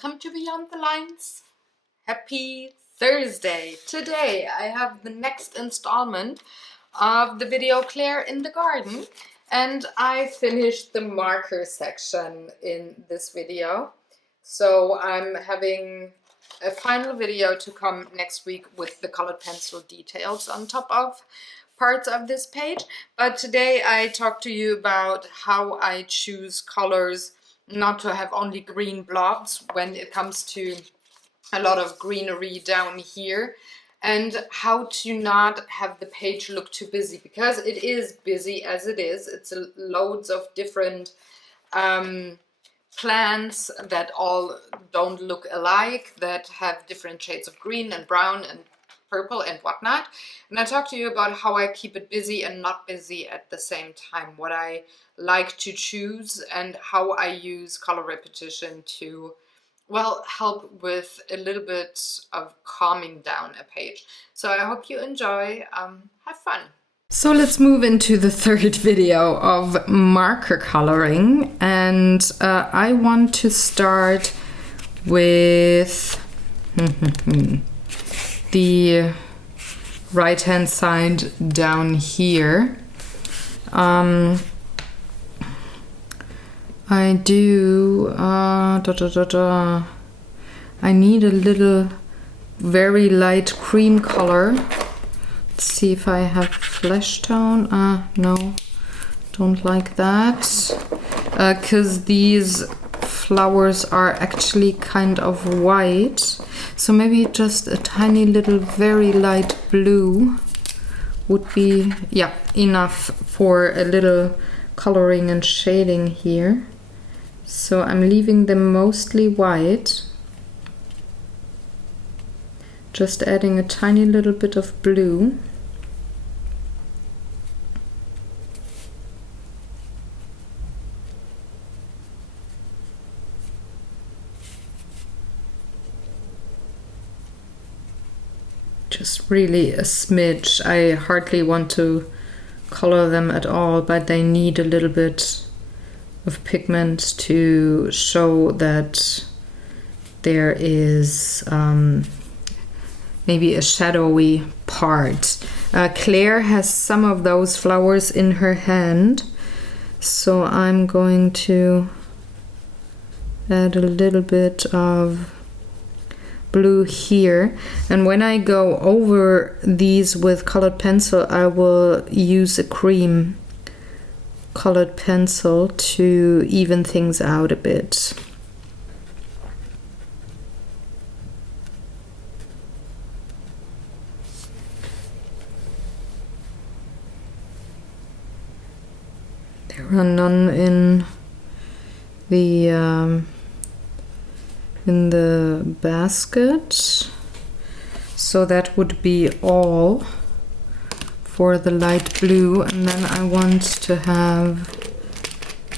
welcome to Beyond the Lines. Happy Thursday! Today I have the next installment of the video Claire in the Garden, and I finished the marker section in this video. So I'm having a final video to come next week with the colored pencil details on top of parts of this page. But today I talk to you about how I choose colors not to have only green blobs when it comes to a lot of greenery down here, and how to not have the page look too busy, because it is busy as it is. It's loads of different plants that all don't look alike, that have different shades of green and brown and purple and whatnot. And I talk to you about how I keep it busy and not busy at the same time, what I like to choose, and how I use color repetition to, well, help with a little bit of calming down a page. So I hope you enjoy. Have fun. So let's move into the third video of marker coloring, and I want to start with the right hand side down here. I need a little very light cream color. Let's see if I have flesh tone. No, don't like that, because these flowers are actually kind of white. So maybe just a tiny little very light blue would be, yeah, enough for a little coloring and shading here. So I'm leaving them mostly white, just adding a tiny little bit of blue. Just really a smidge. I hardly want to color them at all, but they need a little bit of pigment to show that there is maybe a shadowy part. Claire has some of those flowers in her hand, so I'm going to add a little bit of blue here, and when I go over these with colored pencil, I will use a cream colored pencil to even things out a bit. There are none in the basket, so that would be all for the light blue. And then I want to have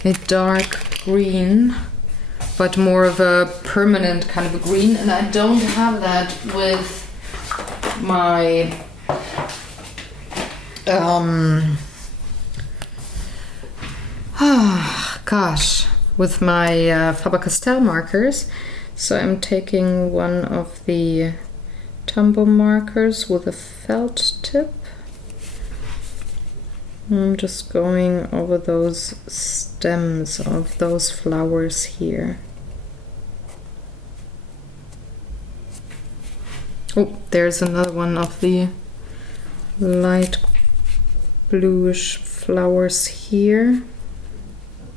a dark green, but more of a permanent kind of a green, and I don't have that with my with my Faber-Castell markers. So I'm taking one of the Tombow markers with a felt tip. I'm just going over those stems of those flowers here. Oh, there's another one of the light bluish flowers here.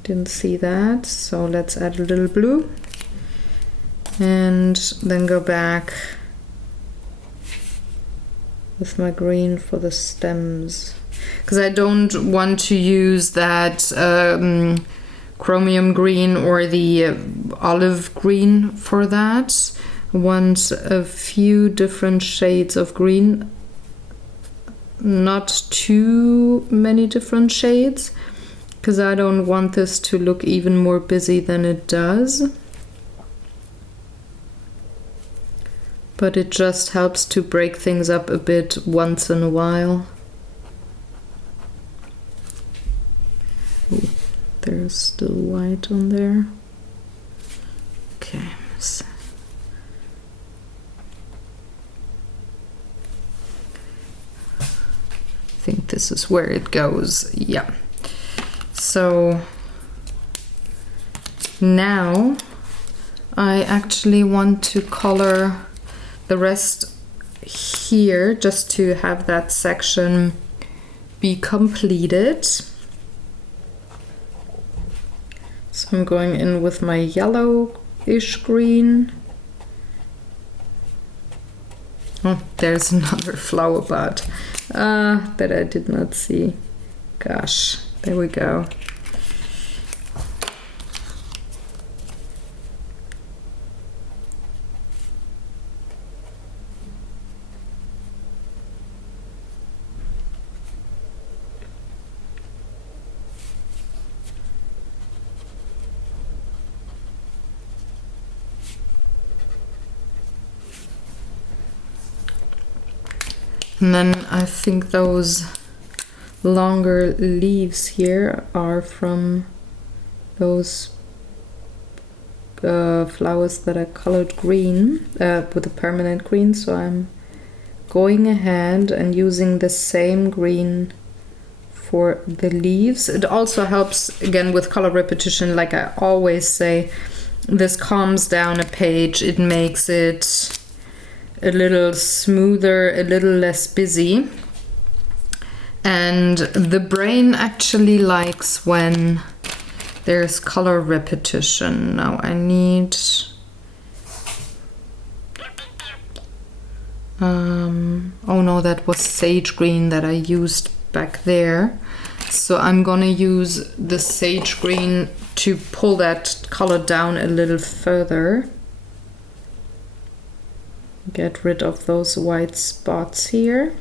Didn't see that, so let's add a little blue. And then go back with my green for the stems, because I don't want to use that chromium green or the olive green for that. I want a few different shades of green, not too many different shades, because I don't want this to look even more busy than it does. But it just helps to break things up a bit once in a while. Ooh, there's still white on there. Okay, think this is where it goes. Yeah. So now I actually want to color the rest here just to have that section be completed. So I'm going in with my yellowish green. Oh, there's another flower bud that I did not see. Gosh, there we go. And then I think those longer leaves here are from those flowers that I colored green with a permanent green. So I'm going ahead and using the same green for the leaves. It also helps again with color repetition, like I always say. This calms down a page, it makes it a little smoother, a little less busy. And the brain actually likes when there's color repetition. Now I need oh no, that was sage green that I used back there. So I'm gonna use the sage green to pull that color down a little further. Get rid of those white spots here.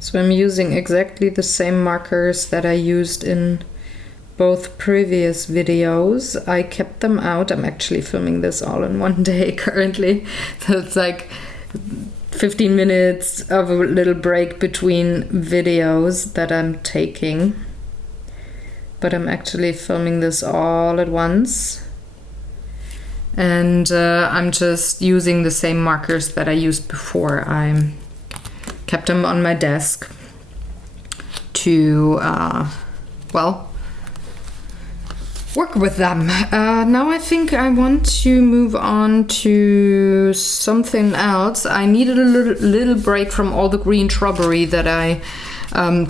So I'm using exactly the same markers that I used in both previous videos. I kept them out. I'm actually filming this all in one day currently. So it's like 15 minutes of a little break between videos that I'm taking. But I'm actually filming this all at once. And I'm just using the same markers that I used before. I kept them on my desk to, well, work with them. Now I think I want to move on to something else. I needed a little break from all the green shrubbery that I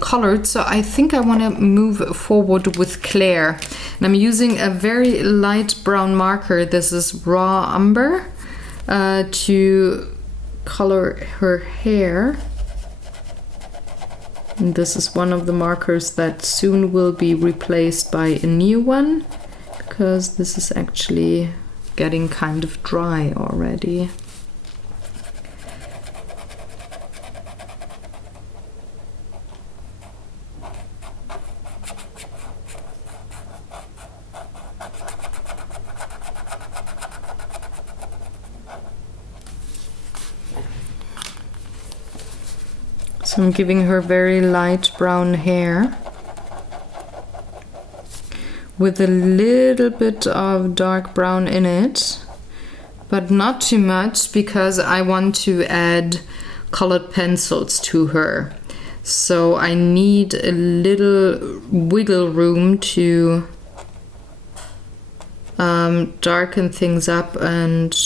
colored, so I think I want to move forward with Claire. And I'm using a very light brown marker. This is raw umber to color her hair. And this is one of the markers that soon will be replaced by a new one, because this is actually getting kind of dry already. So I'm giving her very light brown hair with a little bit of dark brown in it, but not too much, because I want to add colored pencils to her. So I need a little wiggle room to darken things up and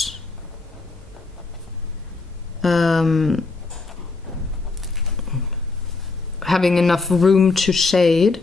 having enough room to shade.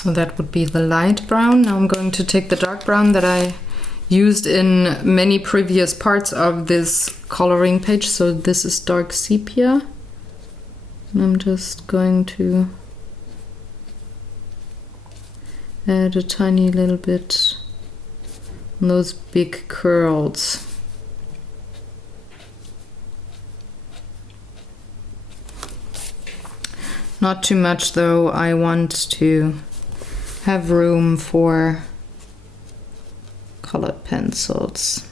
So that would be the light brown. Now I'm going to take the dark brown that I used in many previous parts of this coloring page. So this is dark sepia. And I'm just going to add a tiny little bit on those big curls. Not too much though, I want to have room for colored pencils.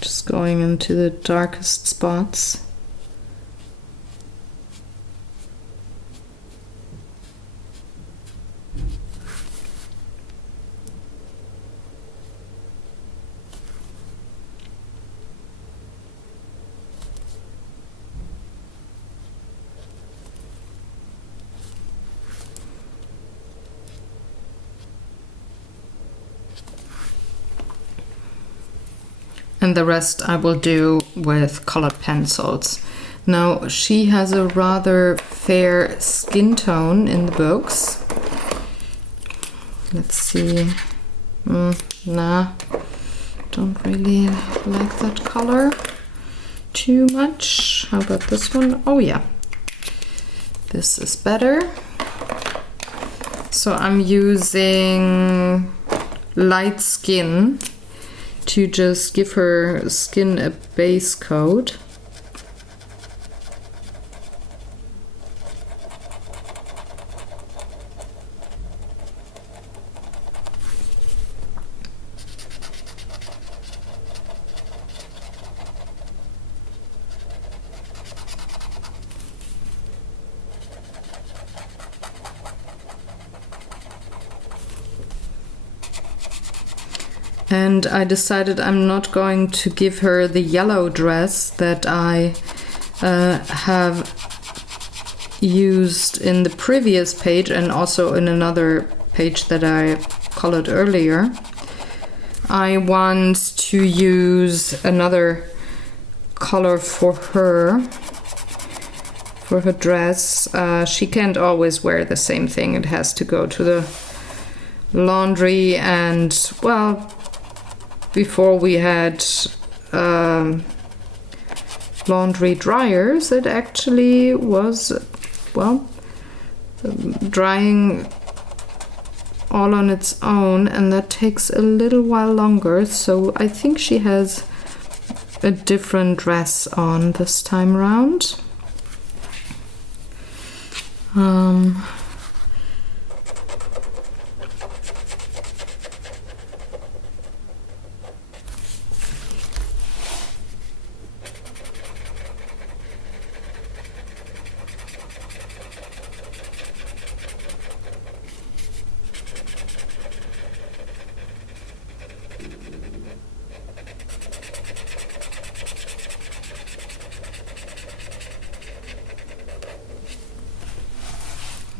Just going into the darkest spots. And the rest I will do with colored pencils. Now she has a rather fair skin tone in the books. Let's see. Nah, don't really like that color too much. How about this one? Oh yeah, this is better. So I'm using light skin to just give her skin a base coat. And I decided I'm not going to give her the yellow dress that I have used in the previous page and also in another page that I colored earlier. I want to use another color for her dress. She can't always wear the same thing. It has to go to the laundry, and well, before we had laundry dryers, it actually was, well, drying all on its own, and that takes a little while longer. So I think she has a different dress on this time around.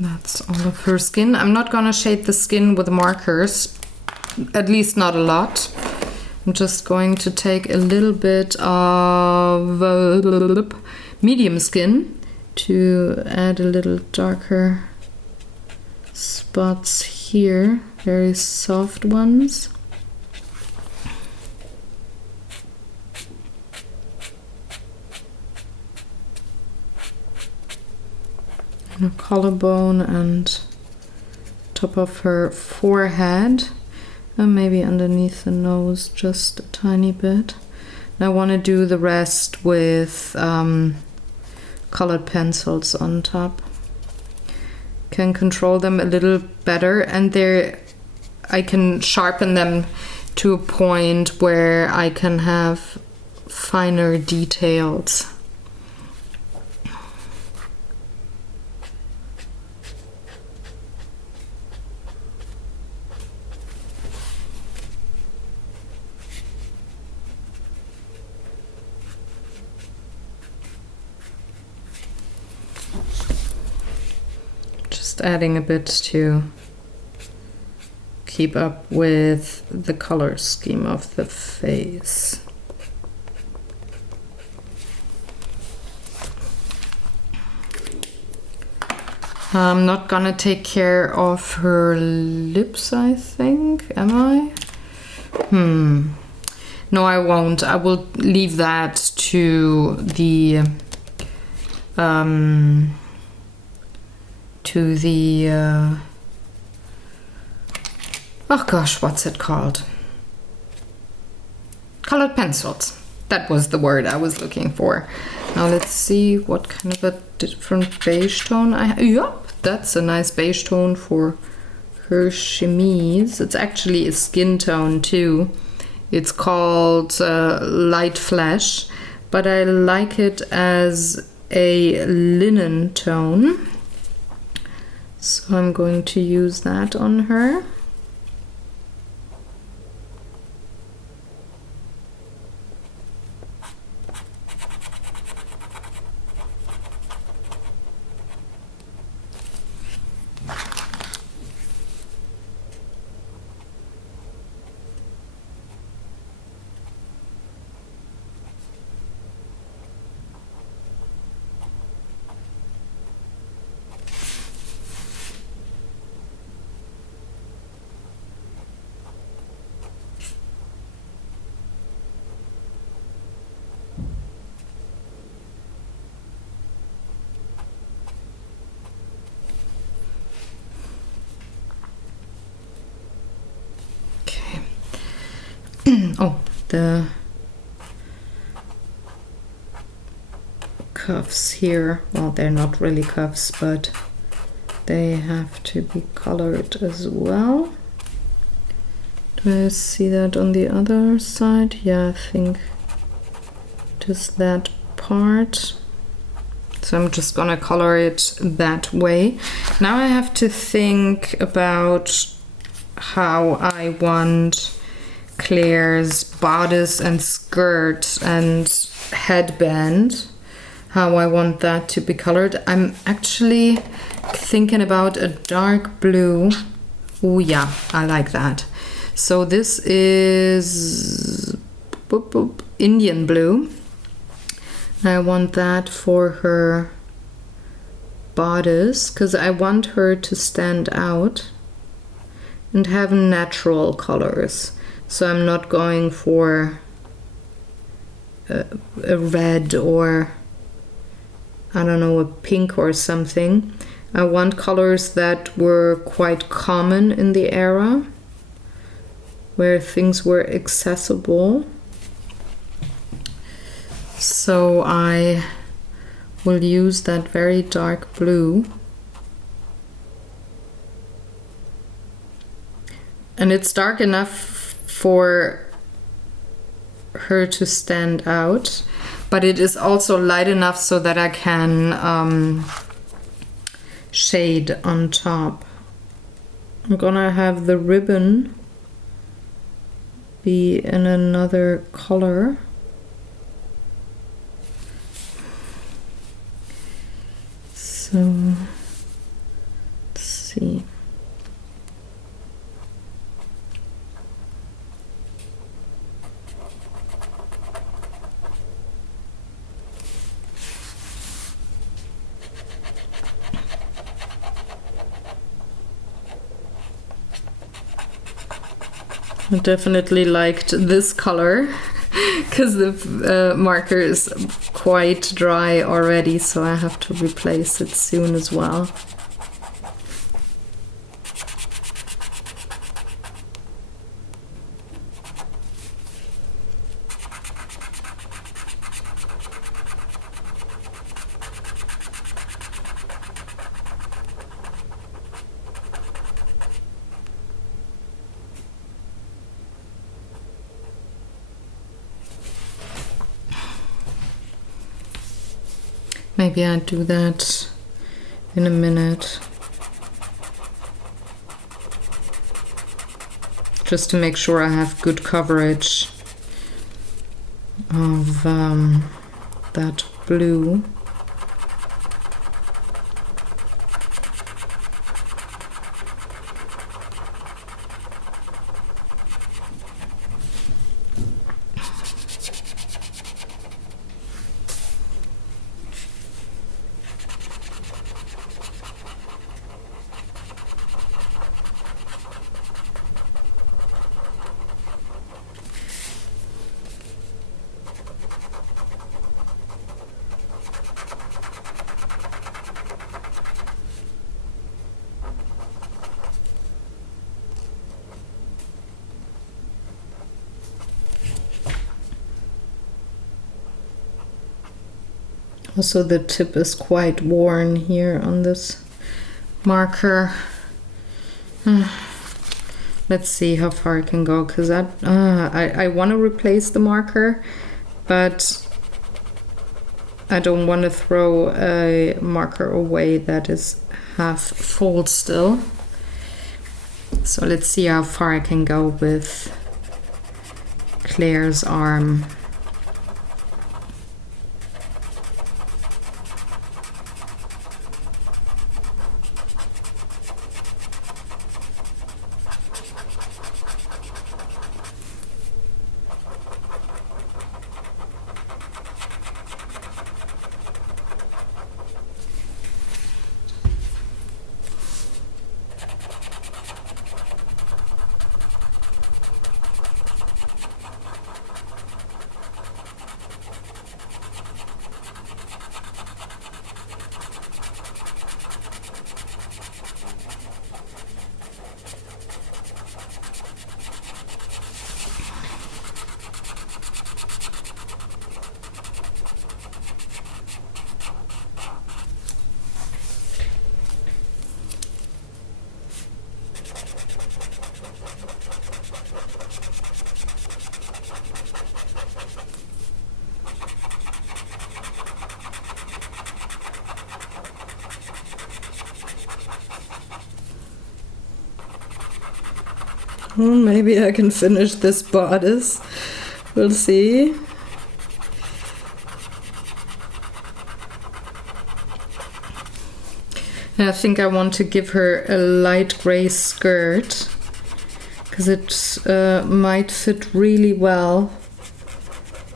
That's all of her skin. I'm not gonna shade the skin with markers, at least not a lot. I'm just going to take a little bit of medium skin to add a little darker spots here, very soft ones. Her collarbone and top of her forehead, and maybe underneath the nose just a tiny bit. And I want to do the rest with colored pencils on top. Can control them a little better, and I can sharpen them to a point where I can have finer details. Adding a bit to keep up with the color scheme of the face. I'm not gonna take care of her lips, I think, am I? No, I won't. I will leave that to the oh gosh, what's it called? Colored pencils. That was the word I was looking for. Now let's see what kind of a different beige tone I have. Yep, that's a nice beige tone for her chemise. It's actually a skin tone too. It's called Light Flesh, but I like it as a linen tone. So I'm going to use that on her. Oh, the cuffs here, well, they're not really cuffs, but they have to be colored as well. Do I see that on the other side? Yeah, I think just that part. So I'm just gonna color it that way. Now I have to think about how I want Claire's bodice and skirt and headband, how I want that to be colored. I'm actually thinking about a dark blue. Oh yeah, I like that. So this is Indian blue. I want that for her bodice because I want her to stand out and have natural colors. So I'm not going for a red or, I don't know, a pink or something. I want colors that were quite common in the era, where things were accessible. So I will use that very dark blue. And it's dark enough for her to stand out, but it is also light enough so that I can shade on top. I'm gonna have the ribbon be in another color. So let's see. I definitely liked this color because the marker is quite dry already, so I have to replace it soon as well. Maybe I'll do that in a minute, just to make sure I have good coverage of that blue. Also the tip is quite worn here on this marker. Let's see how far I can go, because I want to replace the marker, but I don't want to throw a marker away that is half full still. So let's see how far I can go with Claire's arm. Well, maybe I can finish this bodice. We'll see. And I think I want to give her a light gray skirt, because it might fit really well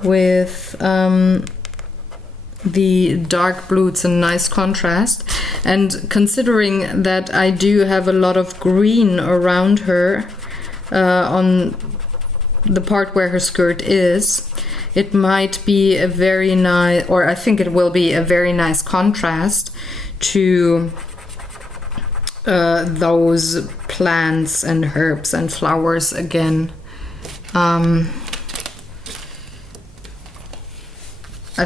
with the dark blue. It's a nice contrast. And considering that I do have a lot of green around her, on the part where her skirt is, it might be a very nice, or I think it will be a very nice contrast to those plants and herbs and flowers again. I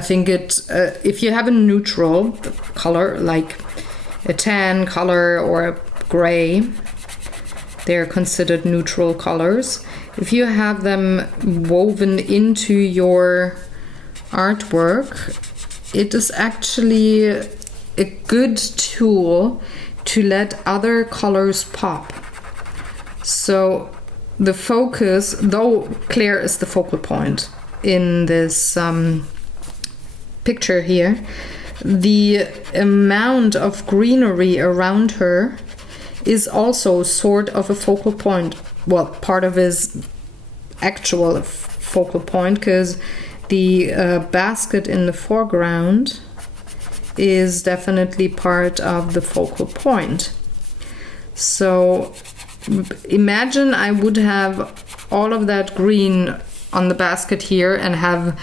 think if you have a neutral color, like a tan color or a gray, they're considered neutral colors. If you have them woven into your artwork, it is actually a good tool to let other colors pop. So the focus, though Claire is the focal point in this picture here, the amount of greenery around her is also sort of a focal point. Well, part of his actual focal point, because the basket in the foreground is definitely part of the focal point. So imagine I would have all of that green on the basket here and have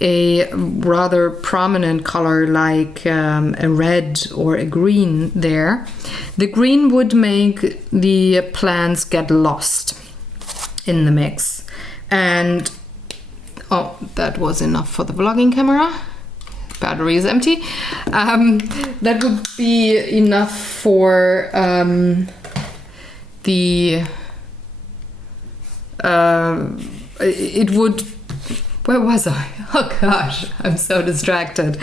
a rather prominent color like a red or a green there. The green would make the plants get lost in the mix. And oh, that was enough for the vlogging camera. Battery is empty. That would be enough for it would. Where was I? Oh gosh, I'm so distracted.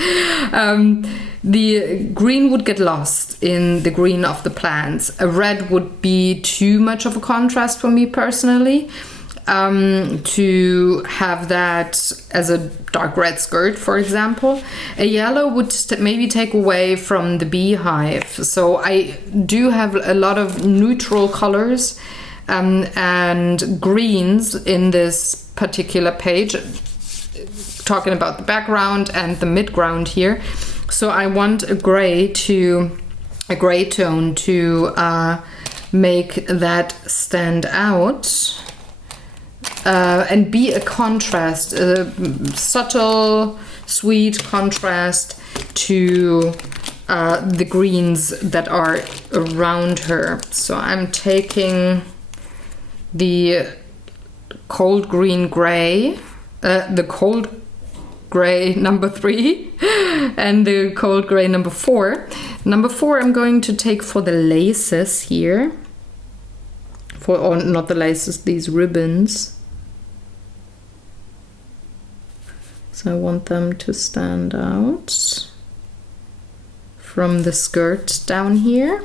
The green would get lost in the green of the plants. A red would be too much of a contrast for me personally. To have that as a dark red skirt, for example. A yellow would maybe take away from the beehive. So I do have a lot of neutral colors and greens in this particular page, talking about the background and the midground here. So I want a gray tone to make that stand out. And be a contrast, a subtle, sweet contrast to the greens that are around her. So I'm taking the cold green gray, the cold gray number 3, and the cold gray number 4. Number 4 I'm going to take for the laces here. Or not the laces, these ribbons. So I want them to stand out from the skirt down here.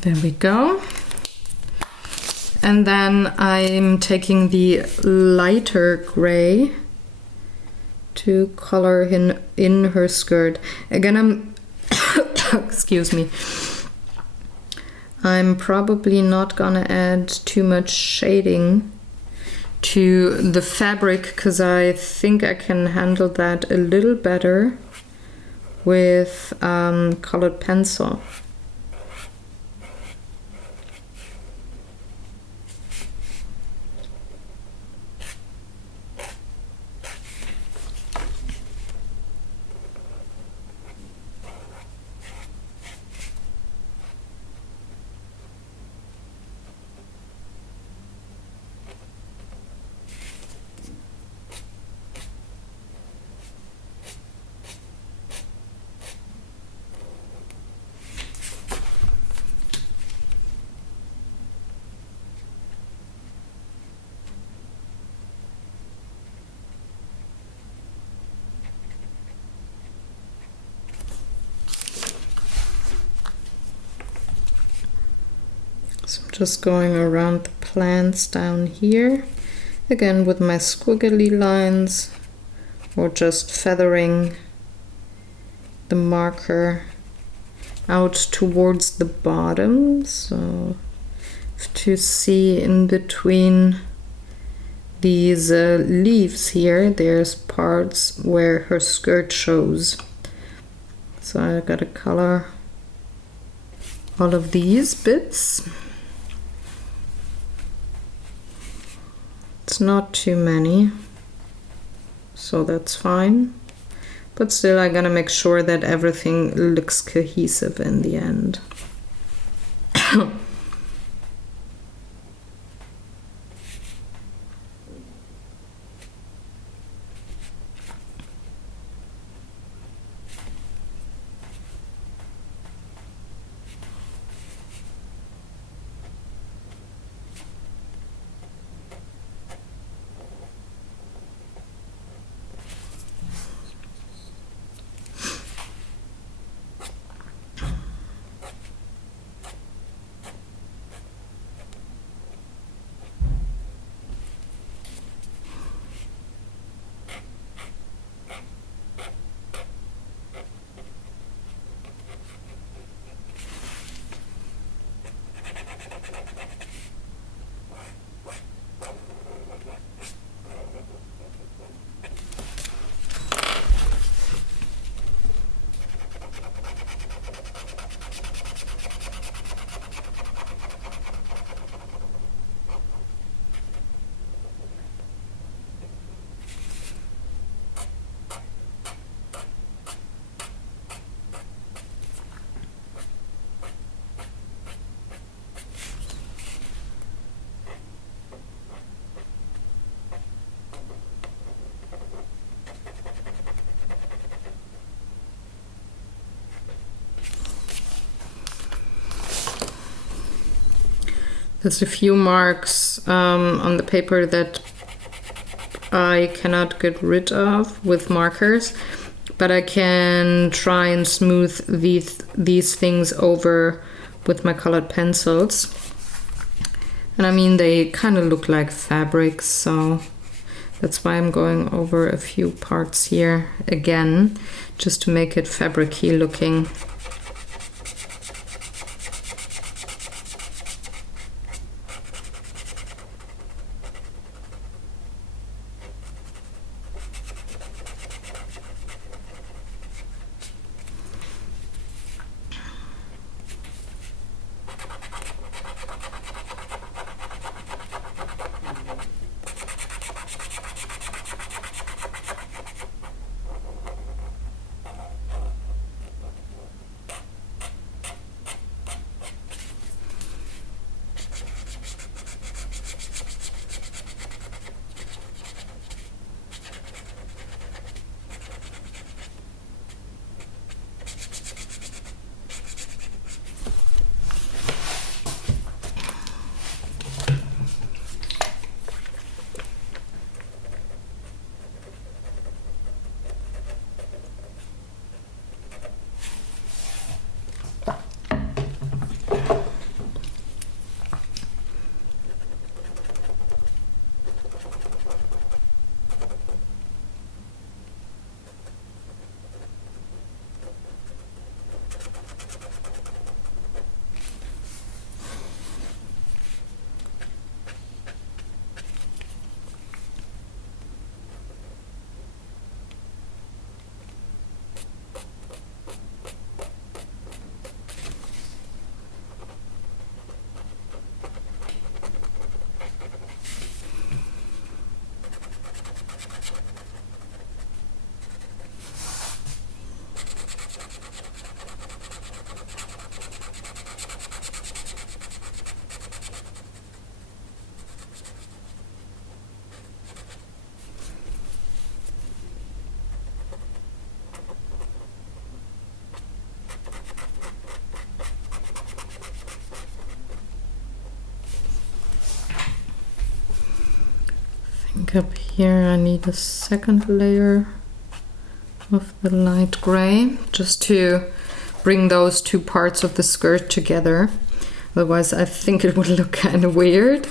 There we go. And then I'm taking the lighter gray to color in her skirt. Again, I'm excuse me. I'm probably not gonna add too much shading to the fabric because I think I can handle that a little better with colored pencil. So I'm just going around the plants down here, again with my squiggly lines, or just feathering the marker out towards the bottom. So to see in between these leaves here, there's parts where her skirt shows. So I gotta color all of these bits. It's not too many, so that's fine. But still, I gotta make sure that everything looks cohesive in the end. There's a few marks on the paper that I cannot get rid of with markers, but I can try and smooth these things over with my colored pencils. And I mean, they kind of look like fabrics, so that's why I'm going over a few parts here again, just to make it fabric-y looking. think up here I need a second layer of the light gray just to bring those two parts of the skirt together. Otherwise I think it would look kind of weird.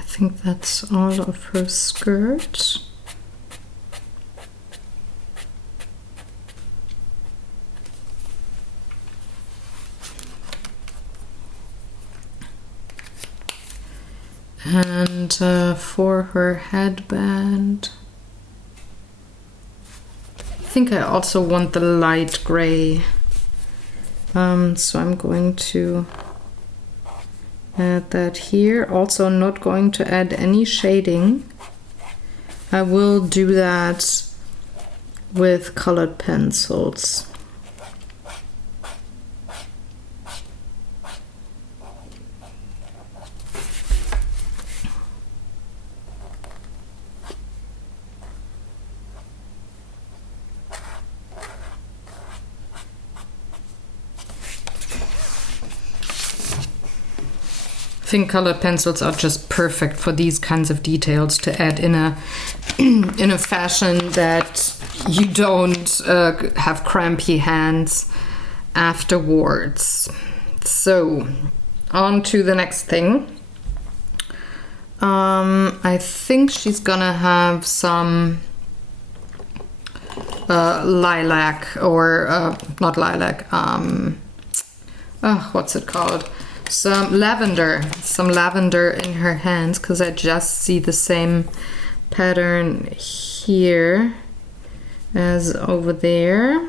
I think that's all of her skirt. And for her headband, I think I also want the light gray. So I'm going to add that here. Also not going to add any shading. I will do that with colored pencils. I think colored pencils are just perfect for these kinds of details to add in a in a fashion that you don't have crampy hands afterwards. So on to the next thing. I think she's gonna have some lilac or not lilac. What's it called? Some lavender in her hands, because I just see the same pattern here as over there.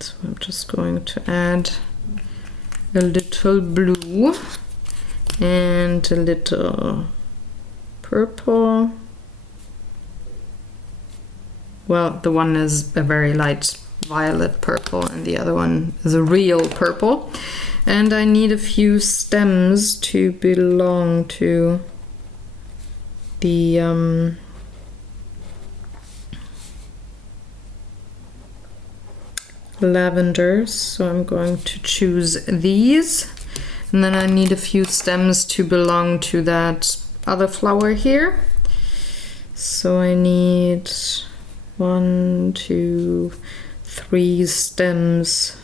So I'm just going to add a little blue and a little purple. Well, the one is a very light violet purple and the other one is a real purple. And I need a few stems to belong to the lavenders. So I'm going to choose these. And then I need a few stems to belong to that other flower here. So I need 1, 2, 3 stems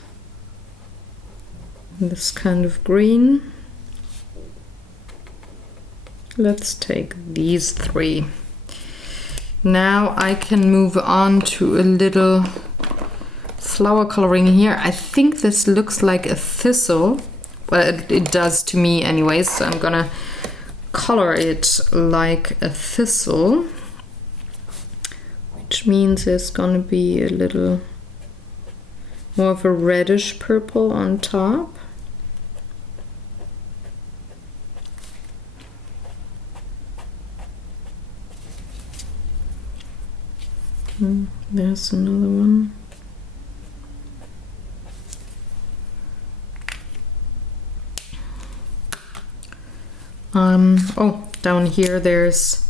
in this kind of green. Let's take these 3. Now I can move on to a little flower coloring here. I think this looks like a thistle. Well, it does to me anyways, so I'm gonna color it like a thistle. Which means there's gonna be a little more of a reddish purple on top. There's another one. Oh, down here there's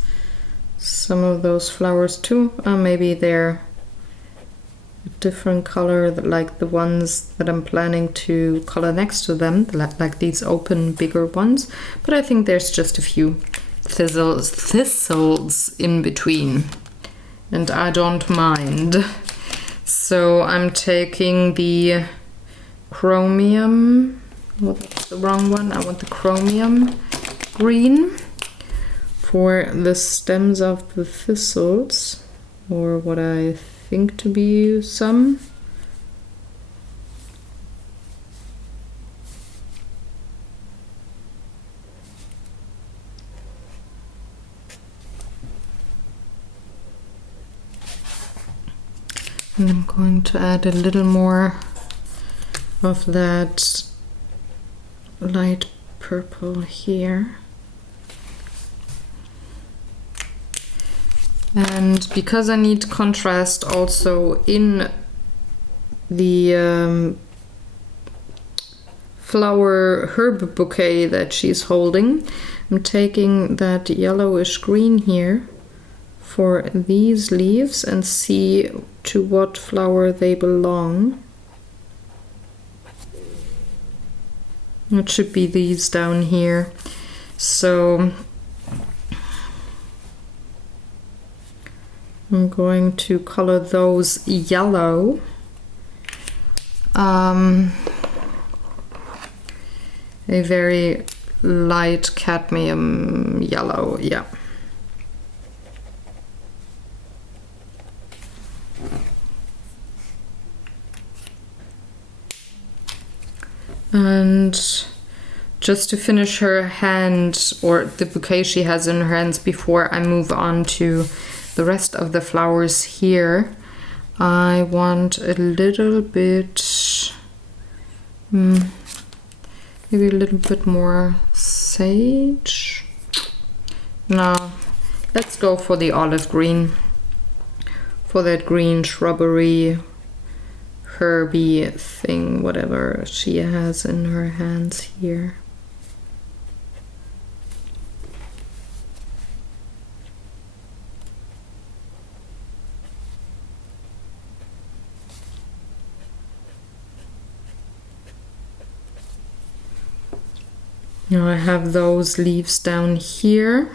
some of those flowers too. Maybe they're a different color, like the ones that I'm planning to color next to them, like these open bigger ones. But I think there's just a few thistles in between, and I don't mind. So I'm taking the chromium. Well, that's the wrong one. I want the chromium green for the stems of the thistles, or what I think to be some. And I'm going to add a little more of that light purple here. And because I need contrast also in the flower herb bouquet that she's holding, I'm taking that yellowish green here for these leaves and see to what flower they belong. It should be these down here. So I'm going to color those yellow. A very light cadmium yellow, yeah. And just to finish her hand, or the bouquet she has in her hands, before I move on to the rest of the flowers here, I want a little bit, maybe a little bit more sage. No, let's go for the olive green, for that green shrubbery herby thing, whatever she has in her hands here. Now I have those leaves down here,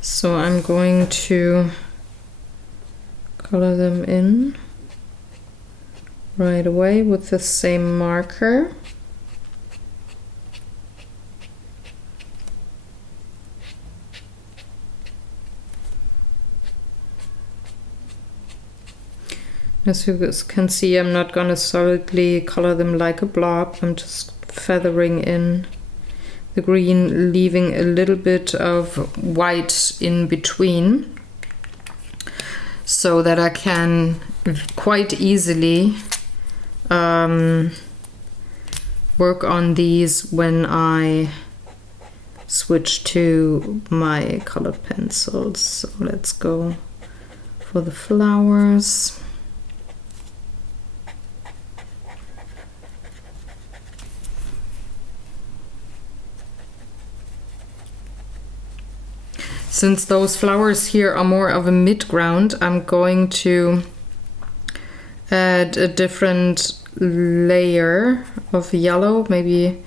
so I'm going to color them in right away with the same marker. As you can see, I'm not going to solidly color them like a blob. I'm just feathering in the green, leaving a little bit of white in between, so that I can quite easily work on these when I switch to my colored pencils. So let's go for the flowers. Since those flowers here are more of a mid-ground, I'm going to add a different layer of yellow, maybe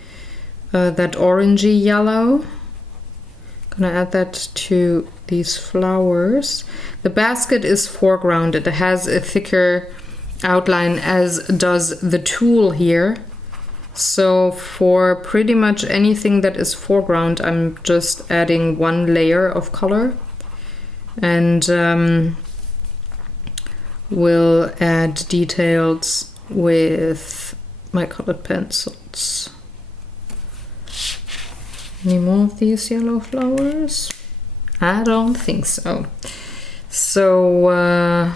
that orangey yellow. I'm gonna add that to these flowers. The basket is foreground. It has a thicker outline, as does the tool here. So for pretty much anything that is foreground, I'm just adding one layer of color, and will add details with my colored pencils. Any more of these yellow flowers? I don't think so. So a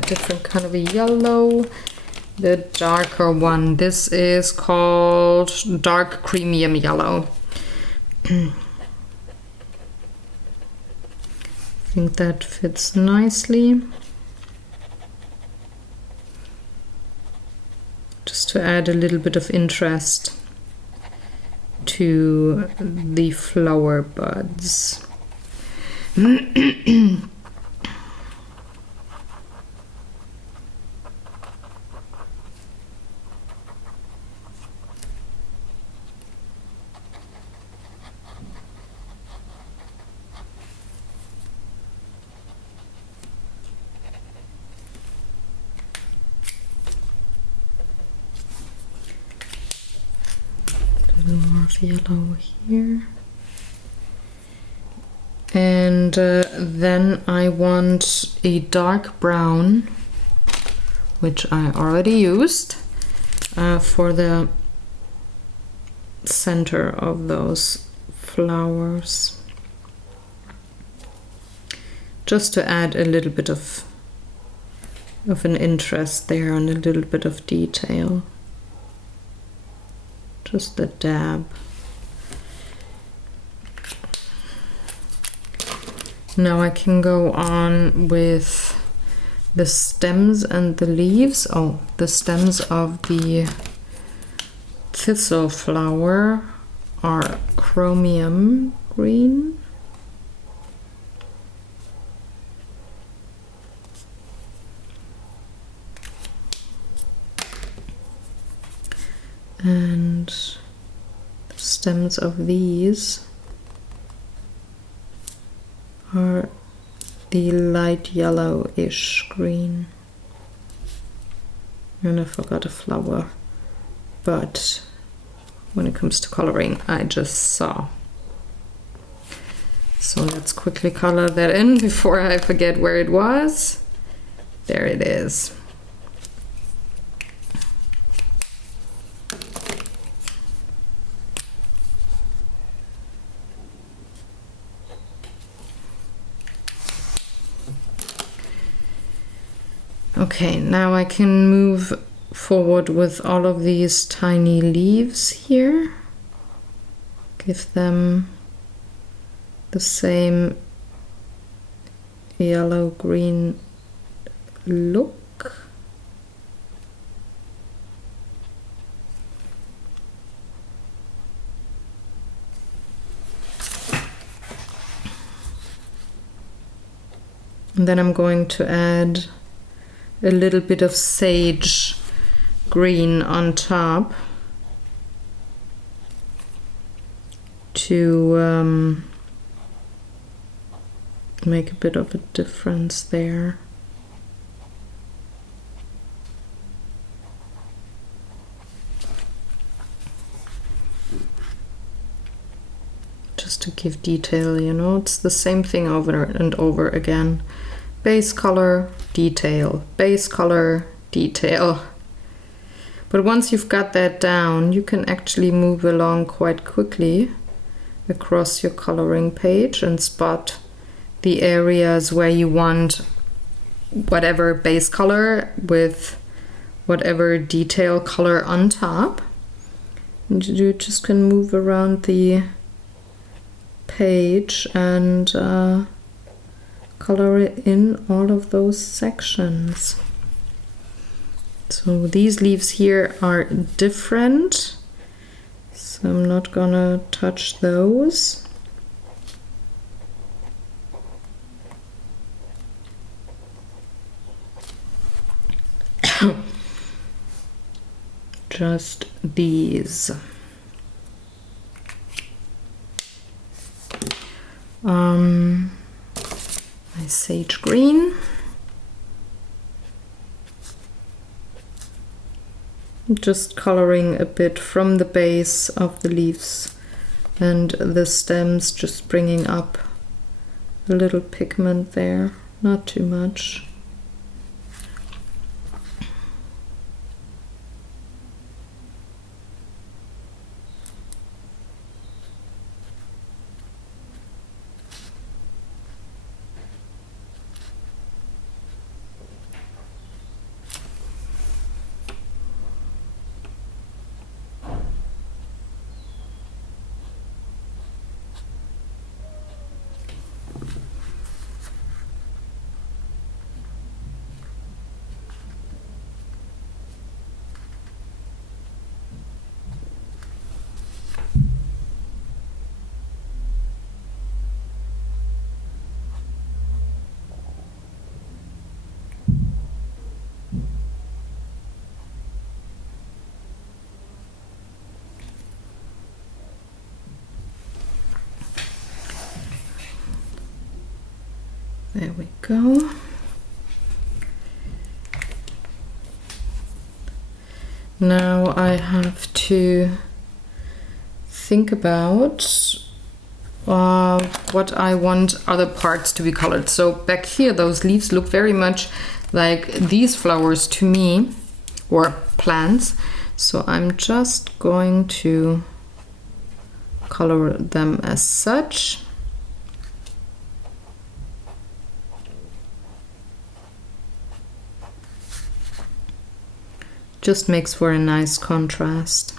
different kind of a yellow, the darker one. This is called dark creamium yellow. I think that fits nicely. Just to add a little bit of interest to the flower buds. More of yellow here, and then I want a dark brown, which I already used, for the center of those flowers, just to add a little bit of of an interest there and a little bit of detail. Just a dab. Now I can go on with the stems and the leaves. Oh, the stems of the thistle flower are chromium green. And the stems of these are the light yellowish green. And I forgot a flower, but when it comes to coloring, I just saw. So let's quickly color that in before I forget where it was. There it is. Okay, now I can move forward with all of these tiny leaves here. Give them the same yellow-green look. And then I'm going to add a little bit of sage green on top to make a bit of a difference there. Just to give detail, you know, it's the same thing over and over again. Base color, detail, base color, detail. But once you've got that down, you can actually move along quite quickly across your coloring page and spot the areas where you want whatever base color with whatever detail color on top. And you just can move around the page and color in all of those sections. So these leaves here are different, so I'm not gonna touch those. Just these. My sage green. Just coloring a bit from the base of the leaves and the stems, just bringing up a little pigment there, not too much. There we go. Now I have to think about what I want other parts to be colored. So back here, those leaves look very much like these flowers to me, or plants. So I'm just going to color them as such. Just makes for a nice contrast.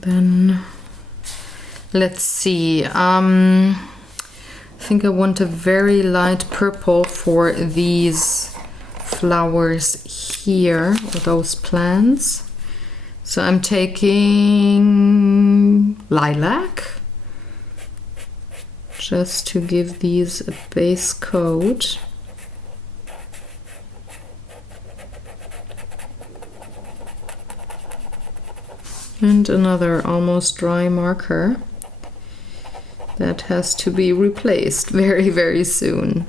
Then let's see. I think I want a very light purple for these flowers here, or those plants. So I'm taking lilac just to give these a base coat. And another almost dry marker that has to be replaced very, very soon.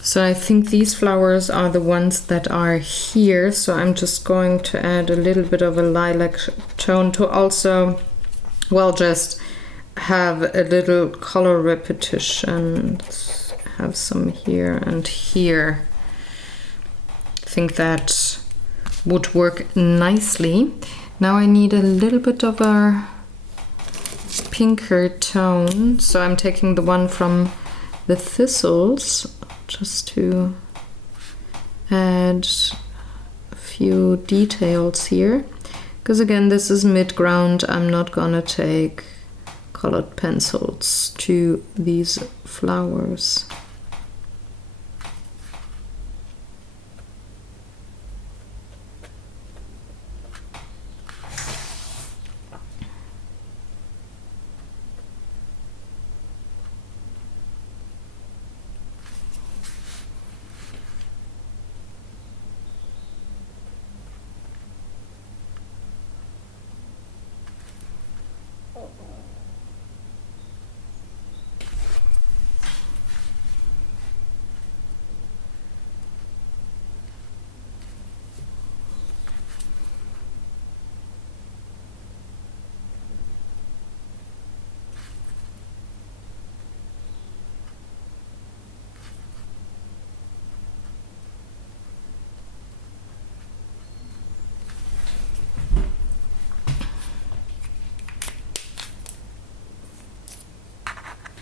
So I think these flowers are the ones that are here. So I'm just going to add a little bit of a lilac tone to also, well, just have a little color repetition. Let's have some here and here. I think that would work nicely. Now I need a little bit of a pinker tone. So I'm taking the one from the thistles, just to add a few details here, because again this is mid-ground. I'm not gonna take colored pencils to these flowers.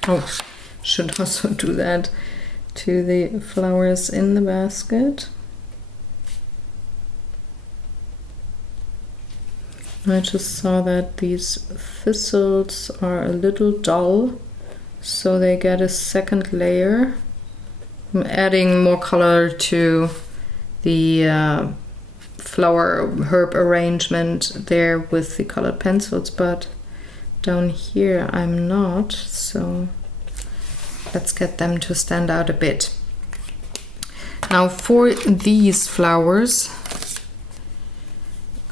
Oh, should also do that to the flowers in the basket. I just saw that these thistles are a little dull, so they get a second layer. I'm adding more color to the flower herb arrangement there with the colored pencils, but down here I'm not, so let's get them to stand out a bit. Now for these flowers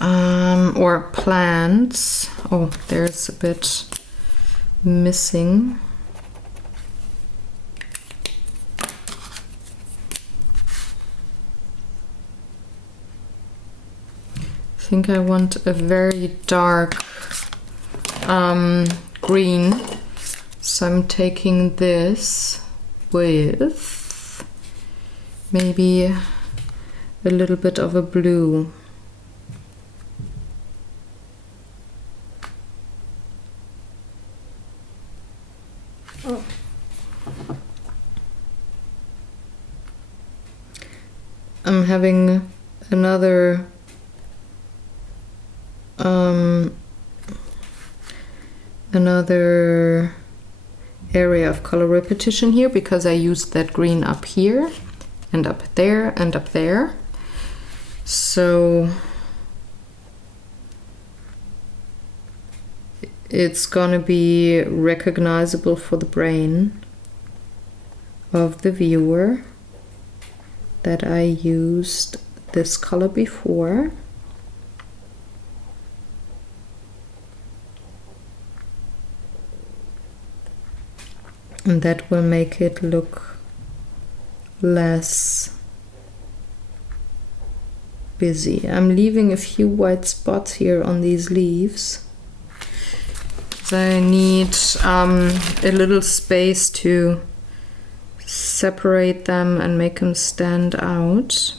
or plants, oh, there's a bit missing. I think I want a very dark green, so I'm taking this with maybe a little bit of a blue. Oh. I'm having another another area of color repetition here, because I used that green up here and up there and up there. So it's gonna be recognizable for the brain of the viewer that I used this color before. And that will make it look less busy. I'm leaving a few white spots here on these leaves. So I need a little space to separate them and make them stand out.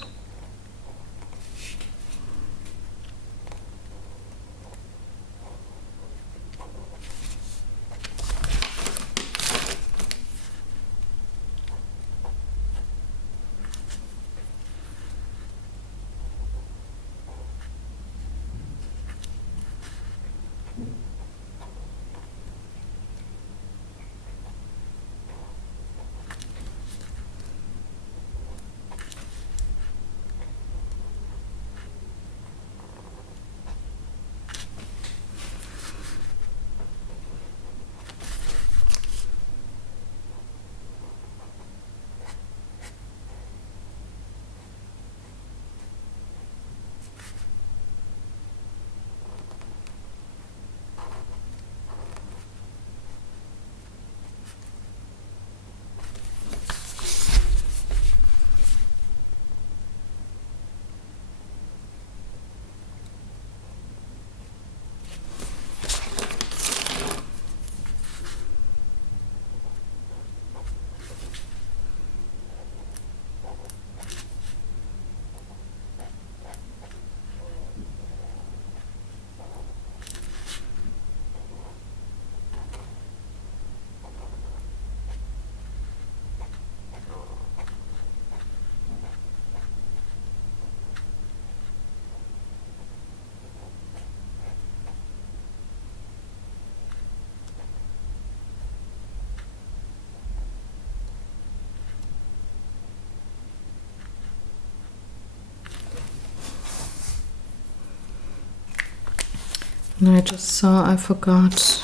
And I just saw I forgot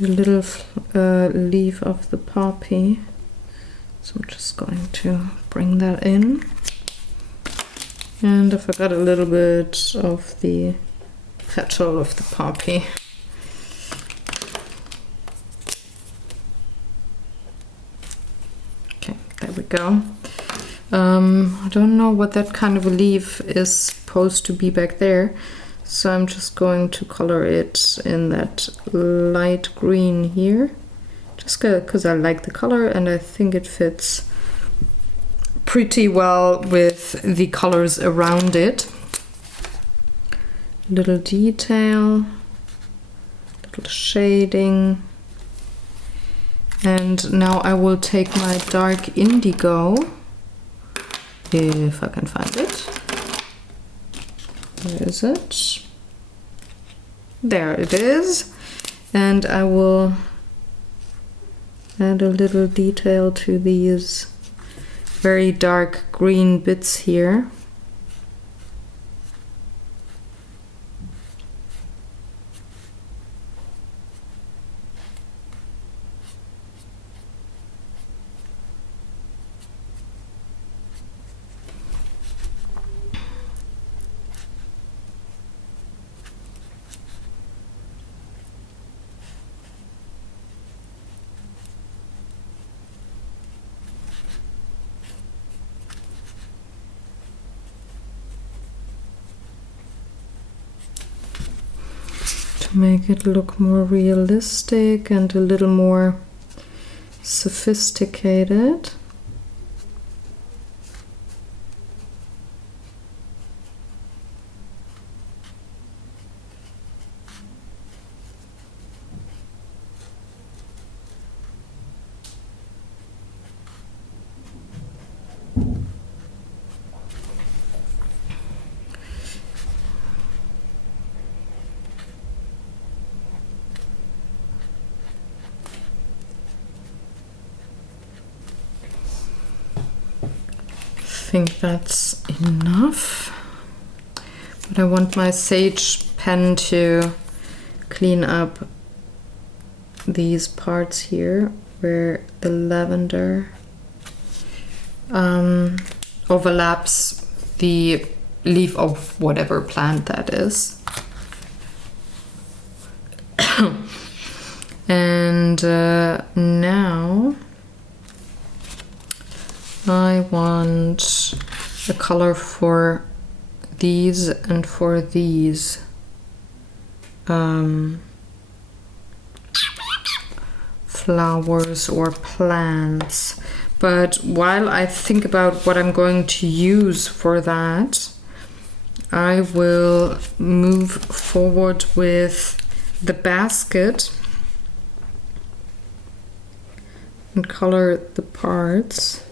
a little leaf of the poppy, so I'm just going to bring that in. And I forgot a little bit of the petal of the poppy. Okay, there we go. I don't know what that kind of a leaf is supposed to be back there. So I'm just going to color it in that light green here, just because I like the color and I think it fits pretty well with the colors around it. Little detail, little shading. And now I will take my dark indigo, if I can find it. Where is it? There it is. And I will add a little detail to these very dark green bits here. Make it look more realistic and a little more sophisticated. I think that's enough, but I want my sage pen to clean up these parts here where the lavender overlaps the leaf of whatever plant that is. And now I want a color for these and for these. Flowers or plants. But while I think about what I'm going to use for that, I will move forward with the basket and color the parts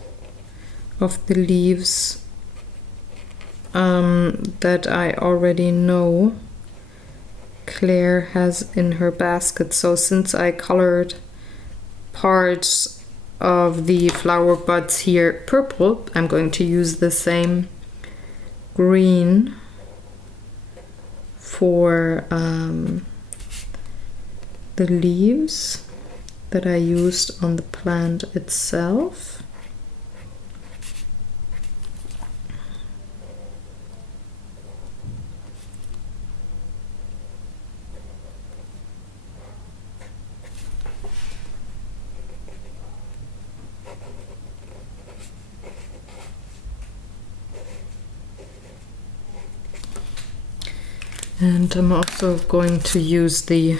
of the leaves that I already know Claire has in her basket. So since I colored parts of the flower buds here purple, I'm going to use the same green for the leaves that I used on the plant itself. And I'm also going to use the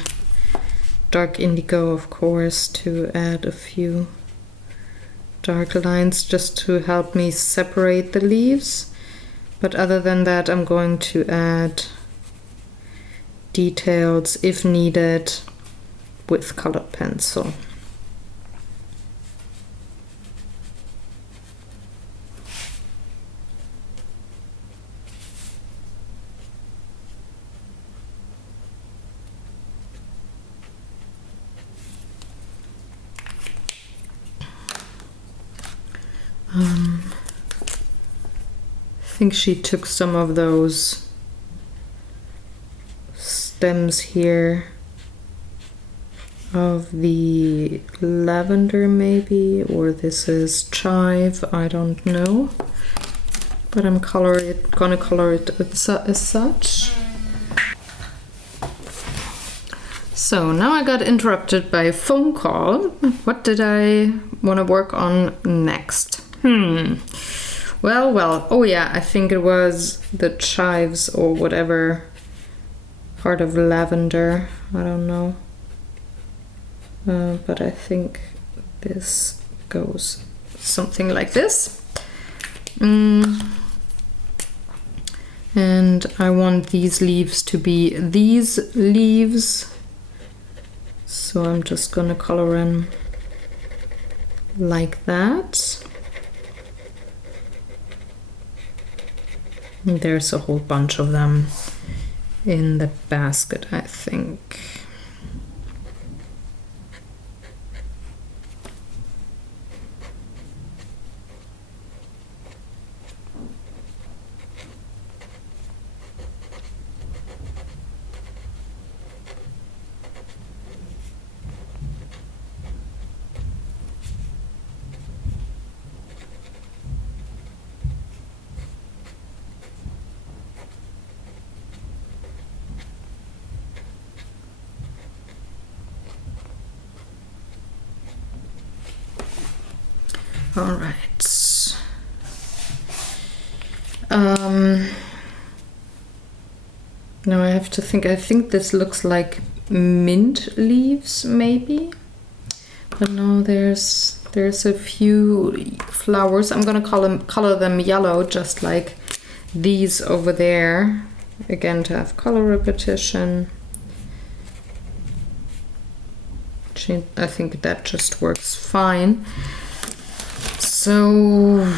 dark indigo, of course, to add a few dark lines just to help me separate the leaves. But other than that, I'm going to add details, if needed, with colored pencil. I think she took some of those stems here of the lavender maybe, or this is chive, I don't know. But I'm gonna color it as such. So now I got interrupted by a phone call. What did I want to work on next? Well, oh yeah, I think it was the chives or whatever part of lavender, I don't know. But I think this goes something like this. And I want these leaves to be these leaves. So I'm just gonna color them like that. And there's a whole bunch of them in the basket, I think. All right. Now I have to think. I think this looks like mint leaves, maybe. But no, there's a few flowers. I'm gonna color them yellow, just like these over there. Again, to have color repetition. I think that just works fine. So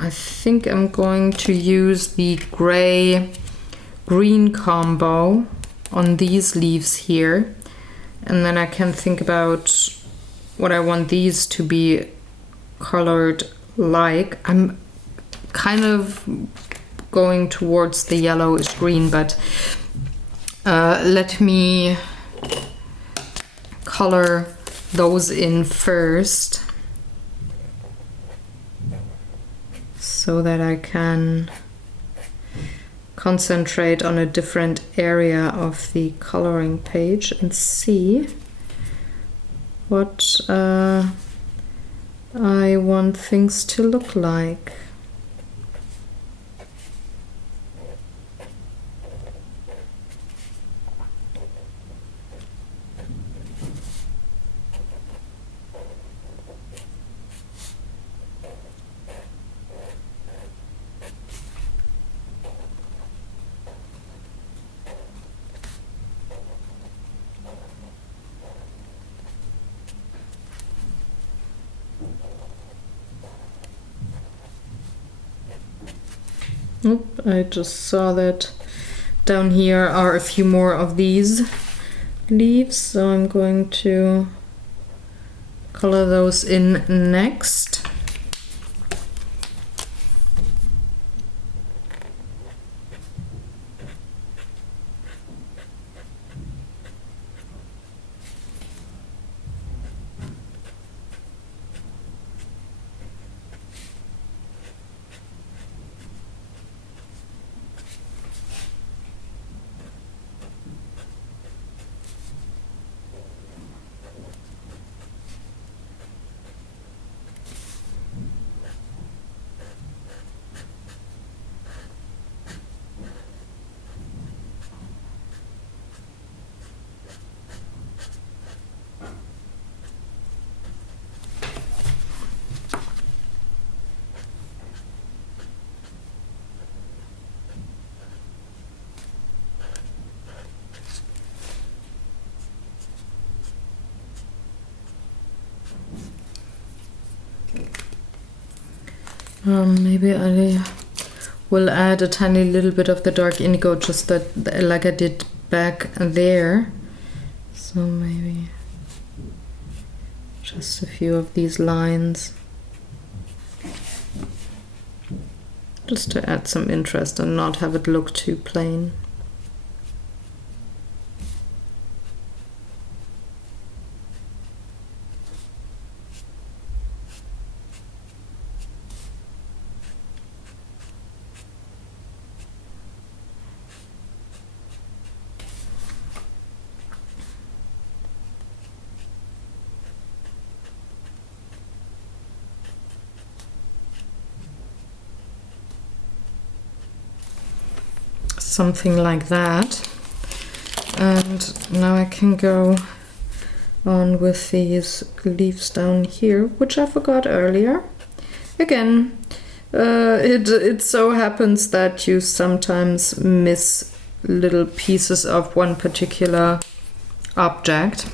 I think I'm going to use the gray-green combo on these leaves here, and then I can think about what I want these to be colored like. I'm kind of going towards the yellowish green, but let me color those in first so that I can concentrate on a different area of the coloring page and see what I want things to look like. Oop, I just saw that down here are a few more of these leaves, so I'm going to color those in next. Maybe I will add a tiny little bit of the dark indigo, just that, like I did back there. So maybe just a few of these lines, just to add some interest and not have it look too plain. Something like that. And now I can go on with these leaves down here, which I forgot earlier. Again, it so happens that you sometimes miss little pieces of one particular object.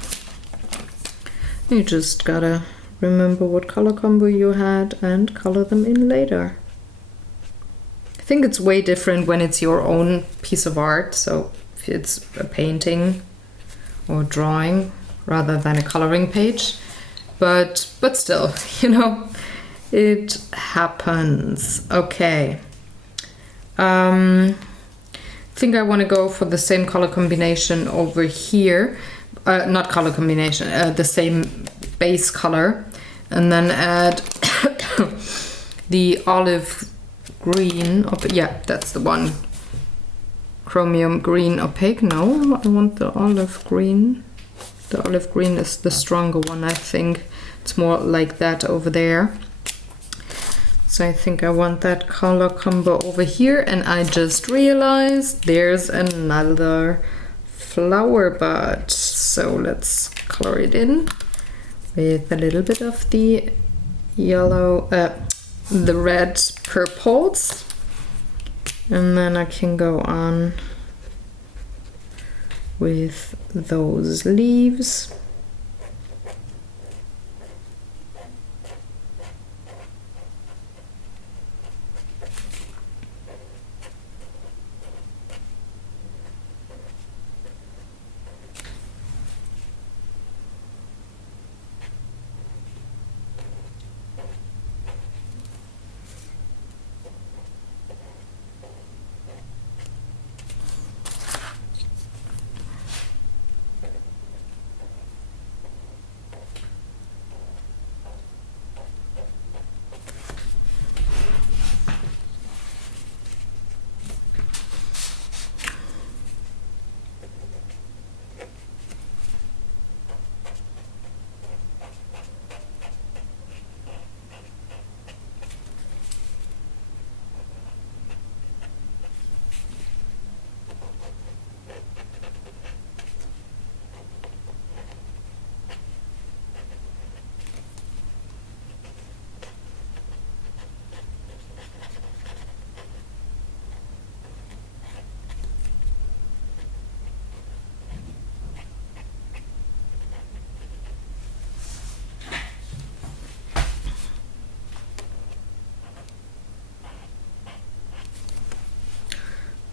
You just gotta remember what color combo you had and color them in later. I think it's way different when it's your own piece of art, so if it's a painting or drawing rather than a coloring page, but still, you know, it happens. Okay, I think I want to go for the same color combination over here, not color combination, the same base color, and then add the olive green, yeah, that's the one. Chromium green opaque. No, I want the olive green. The olive green is the stronger one, I think. It's more like that over there. So I think I want that color combo over here, and I just realized there's another flower bud. So let's color it in with a little bit of the yellow, the red purples, and then I can go on with those leaves.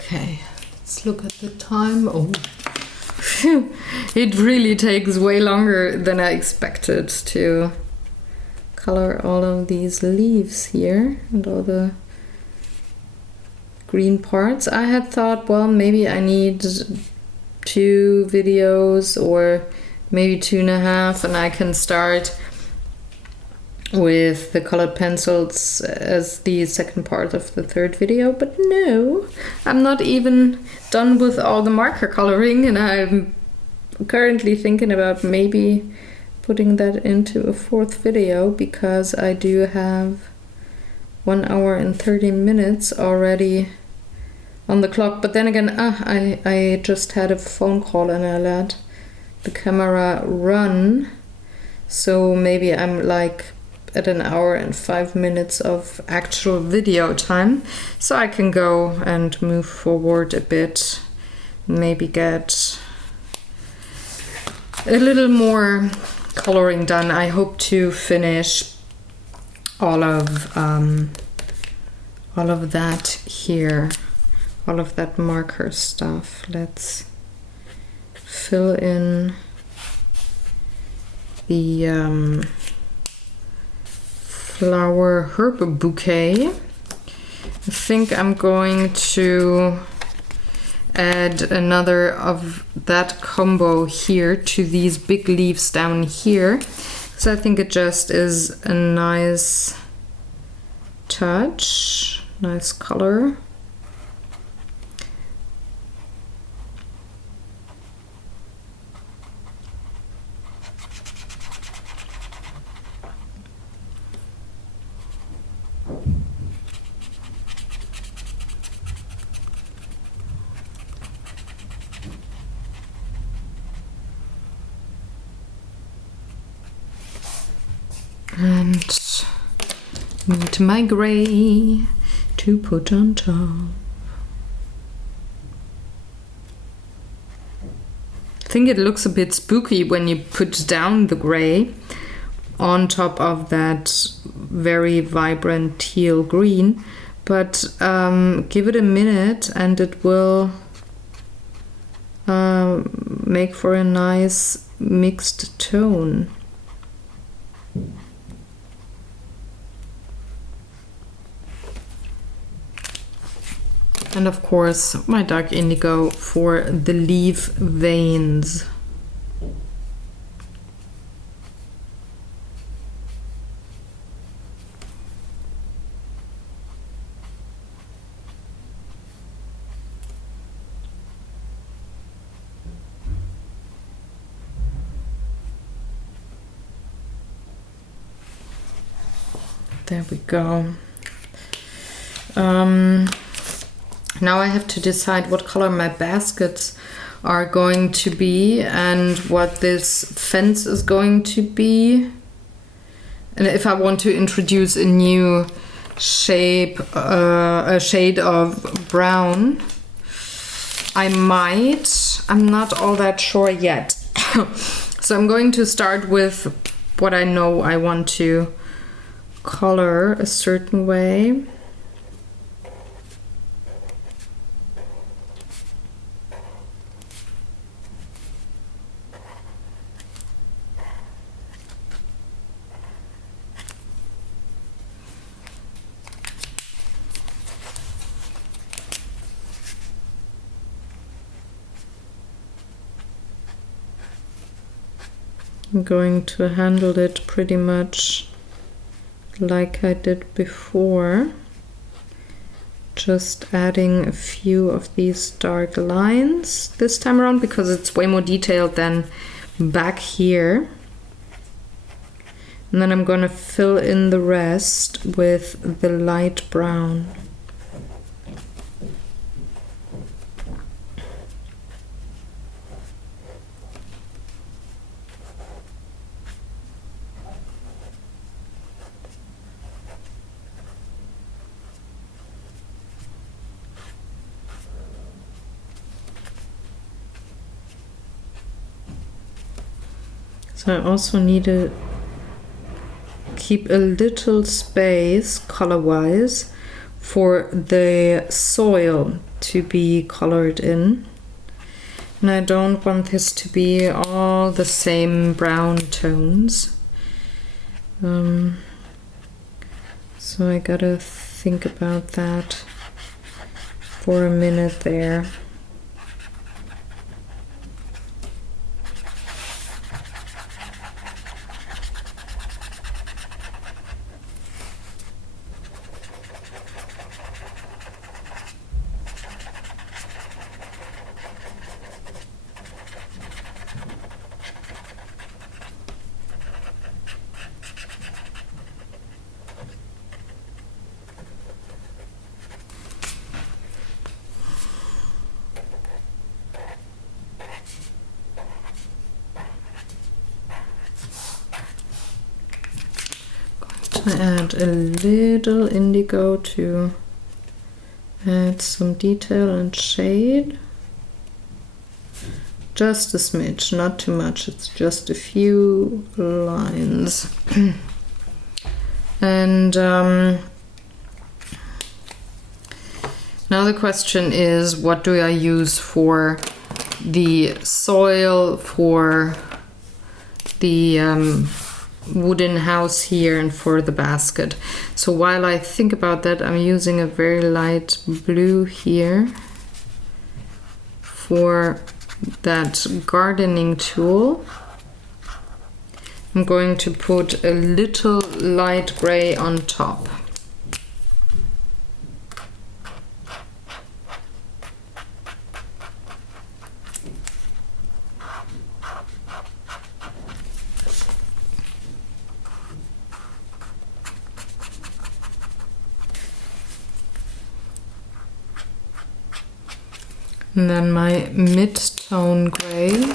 Okay, let's look at the time. Oh, it really takes way longer than I expected to color all of these leaves here and all the green parts. I had thought, well, maybe I need 2 videos or maybe 2.5, and I can start with the colored pencils as the second part of the 3rd video. But no, I'm not even done with all the marker coloring, and I'm currently thinking about maybe putting that into a 4th video, because I do have 1 hour and 30 minutes already on the clock. But then again, I just had a phone call and I let the camera run, so maybe I'm like at 1 hour and 5 minutes of actual video time, so I can go and move forward a bit, maybe get a little more coloring done. I hope to finish all of that here, all of that marker stuff. Let's fill in the flower herb bouquet. I think I'm going to add another of that combo here to these big leaves down here, because I think it just is a nice touch, nice color. And need my gray to put on top. I think it looks a bit spooky when you put down the gray on top of that very vibrant teal green, but give it a minute and it will make for a nice mixed tone. And of course my dark indigo for the leaf veins. There we go. Now I have to decide what color my baskets are going to be and what this fence is going to be. And if I want to introduce a new shape, a shade of brown, I might. I'm not all that sure yet. So I'm going to start with what I know I want to color a certain way. I'm going to handle it pretty much like I did before, just adding a few of these dark lines this time around because it's way more detailed than back here. And then I'm going to fill in the rest with the light brown. So I also need to keep a little space color-wise for the soil to be colored in. And I don't want this to be all the same brown tones. So I gotta think about that for a minute there. Add a little indigo to add some detail and shade. Just a smidge, not too much, it's just a few lines. And now the question is, what do I use for the soil, for the wooden house here, and for the basket? So while I think about that, I'm using a very light blue here for that gardening tool. I'm going to put a little light gray on top. And then my mid-tone gray,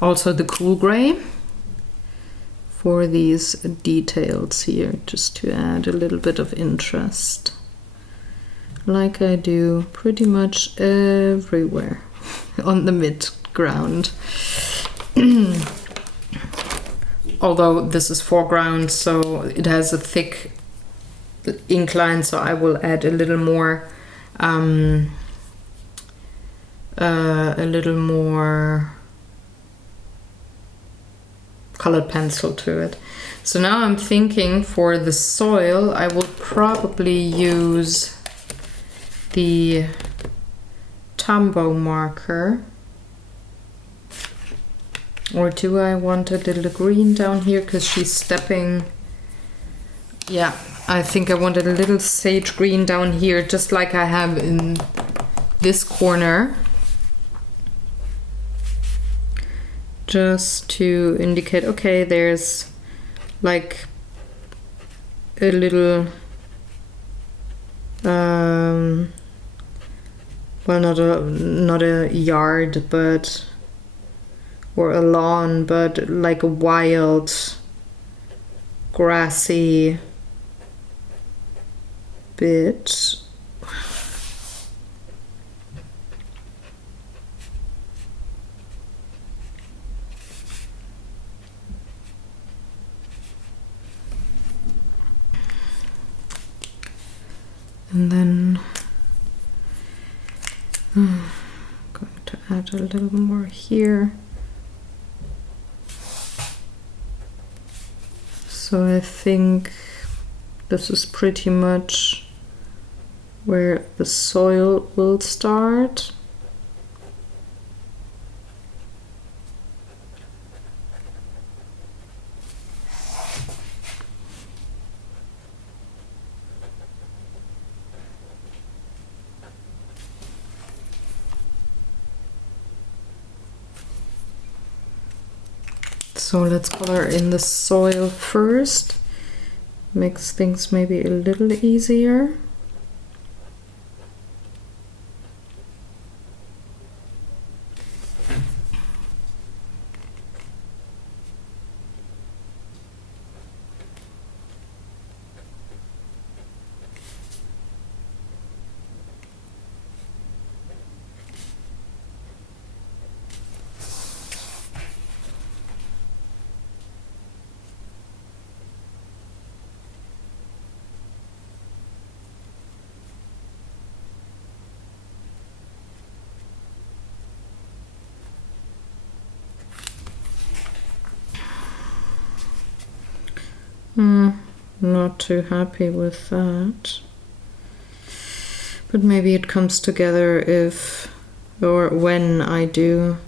also the cool gray, for these details here, just to add a little bit of interest, like I do pretty much everywhere on the mid-ground. Although this is foreground, so it has a thick incline, so I will add a little more colored pencil to it. So now I'm thinking for the soil, I will probably use the Tombow marker. Or do I want a little green down here because she's stepping? Yeah, I think I want a little sage green down here, just like I have in this corner. Just to indicate, okay, there's like a little, well, not a yard, but, or a lawn, but like a wild, grassy bit. And then I'm going to add a little more here. So I think this is pretty much where the soil will start. So let's color in the soil first. Makes things maybe a little easier. Not too happy with that. But maybe it comes together if or when I do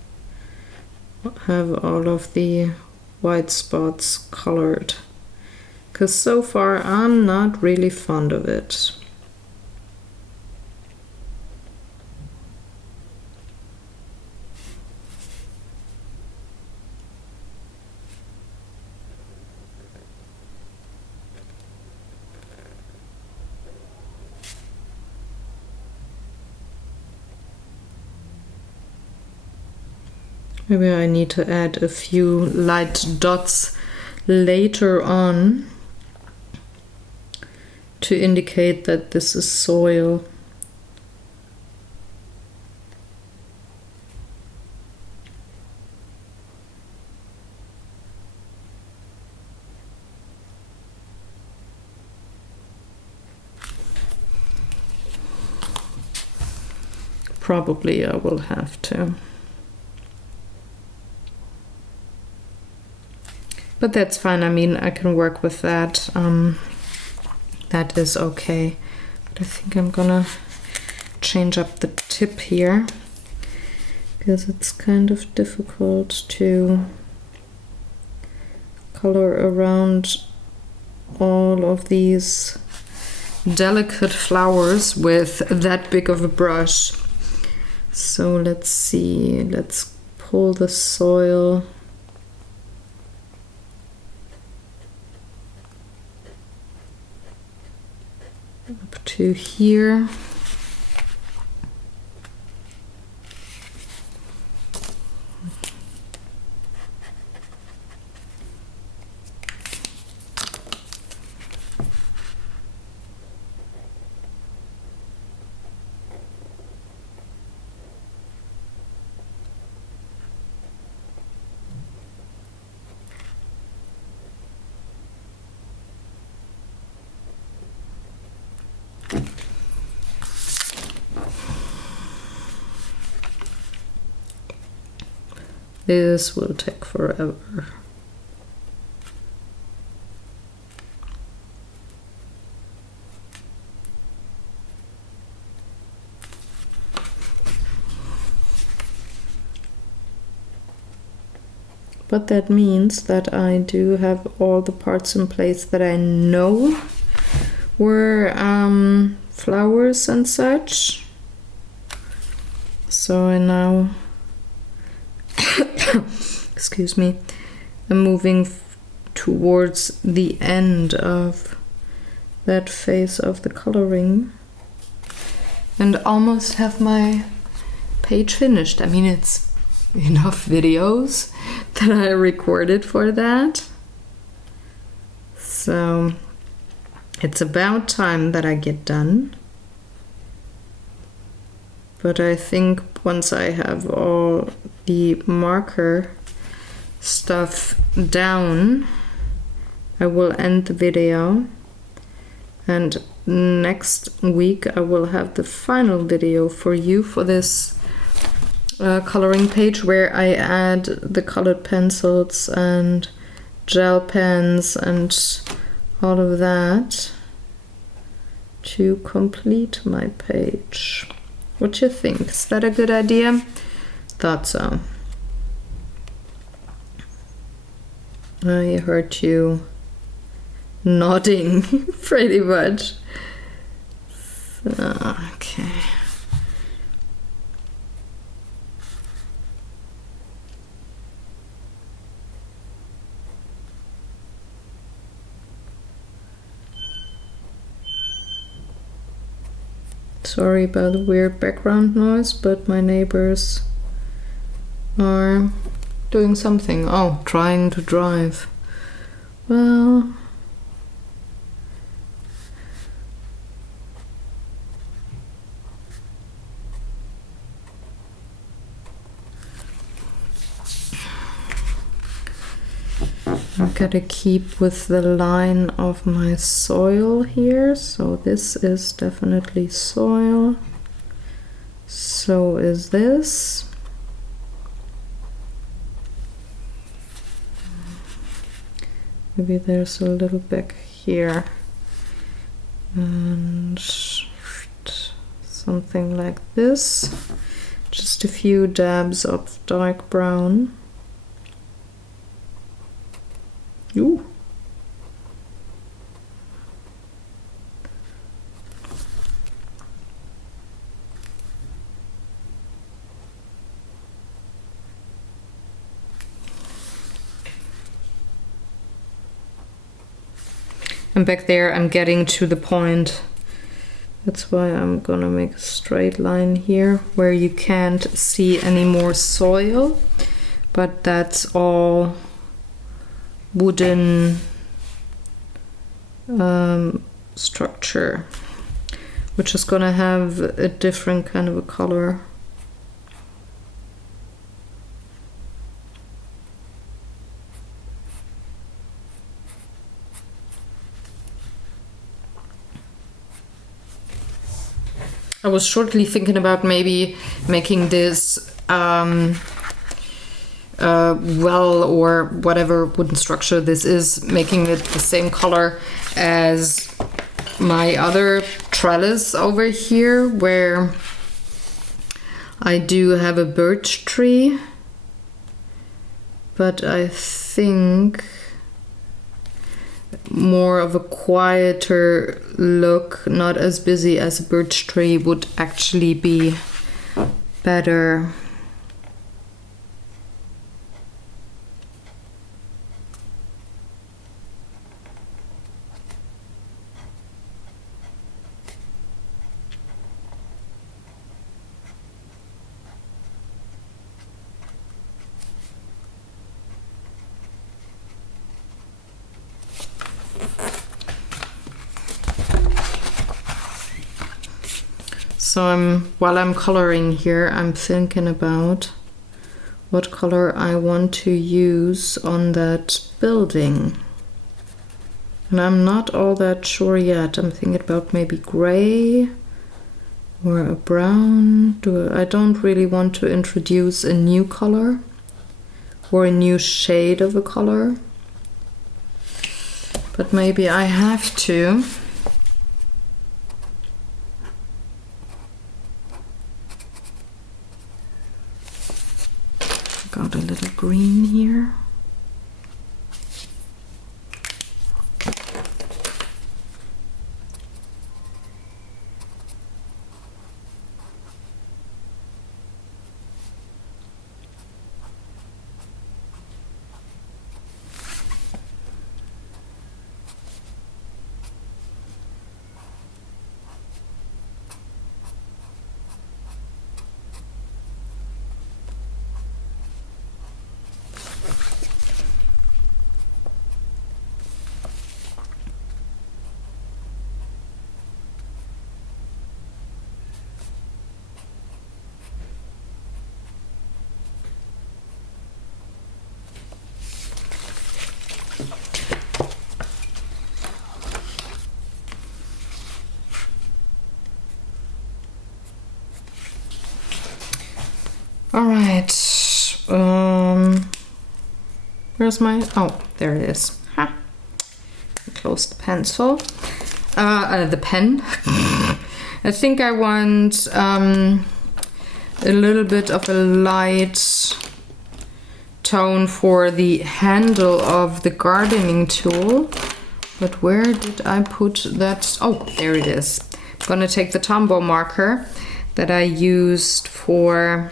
have all of the white spots colored. Because so far I'm not really fond of it. Maybe I need to add a few light dots later on to indicate that this is soil. Probably I will have to. But that's fine. I mean, I can work with that. That is okay. But I think I'm gonna change up the tip here because it's kind of difficult to color around all of these delicate flowers with that big of a brush. So let's see, let's pull the soil up to here. This will take forever. But that means that I do have all the parts in place that I know were flowers and such. So I now excuse me, I'm moving towards the end of that phase of the coloring and almost have my page finished. I mean, it's enough videos that I recorded for that. So it's about time that I get done. But I think once I have all the marker stuff down, I will end the video, and next week I will have the final video for you for this coloring page where I add the colored pencils and gel pens and all of that to complete my page. What you think? Is that a good idea? Thought so. I heard you nodding pretty much. So, okay. Sorry about the weird background noise, but my neighbors are doing something. Oh, trying to drive. Well, I gotta keep with the line of my soil here. So this is definitely soil. So is this. Maybe there's a little back here. And something like this. Just a few dabs of dark brown. Ooh. And back there I'm getting to the point. That's why I'm gonna make a straight line here where you can't see any more soil, but that's all wooden structure, which is gonna have a different kind of a color. I was shortly thinking about maybe making this well, or whatever wooden structure this is, making it the same color as my other trellis over here, where I do have a birch tree, but I think more of a quieter look, not as busy as a birch tree, would actually be better. So while I'm coloring here, I'm thinking about what color I want to use on that building. And I'm not all that sure yet. I'm thinking about maybe gray or a brown. I don't really want to introduce a new color or a new shade of a color, but maybe I have to. Got a little green here. All right, where's my, oh, there it is. Ha. Close the pencil, the pen. I think I want a little bit of a light tone for the handle of the gardening tool. But where did I put that? Oh, there it is. I'm gonna take the Tombow marker that I used for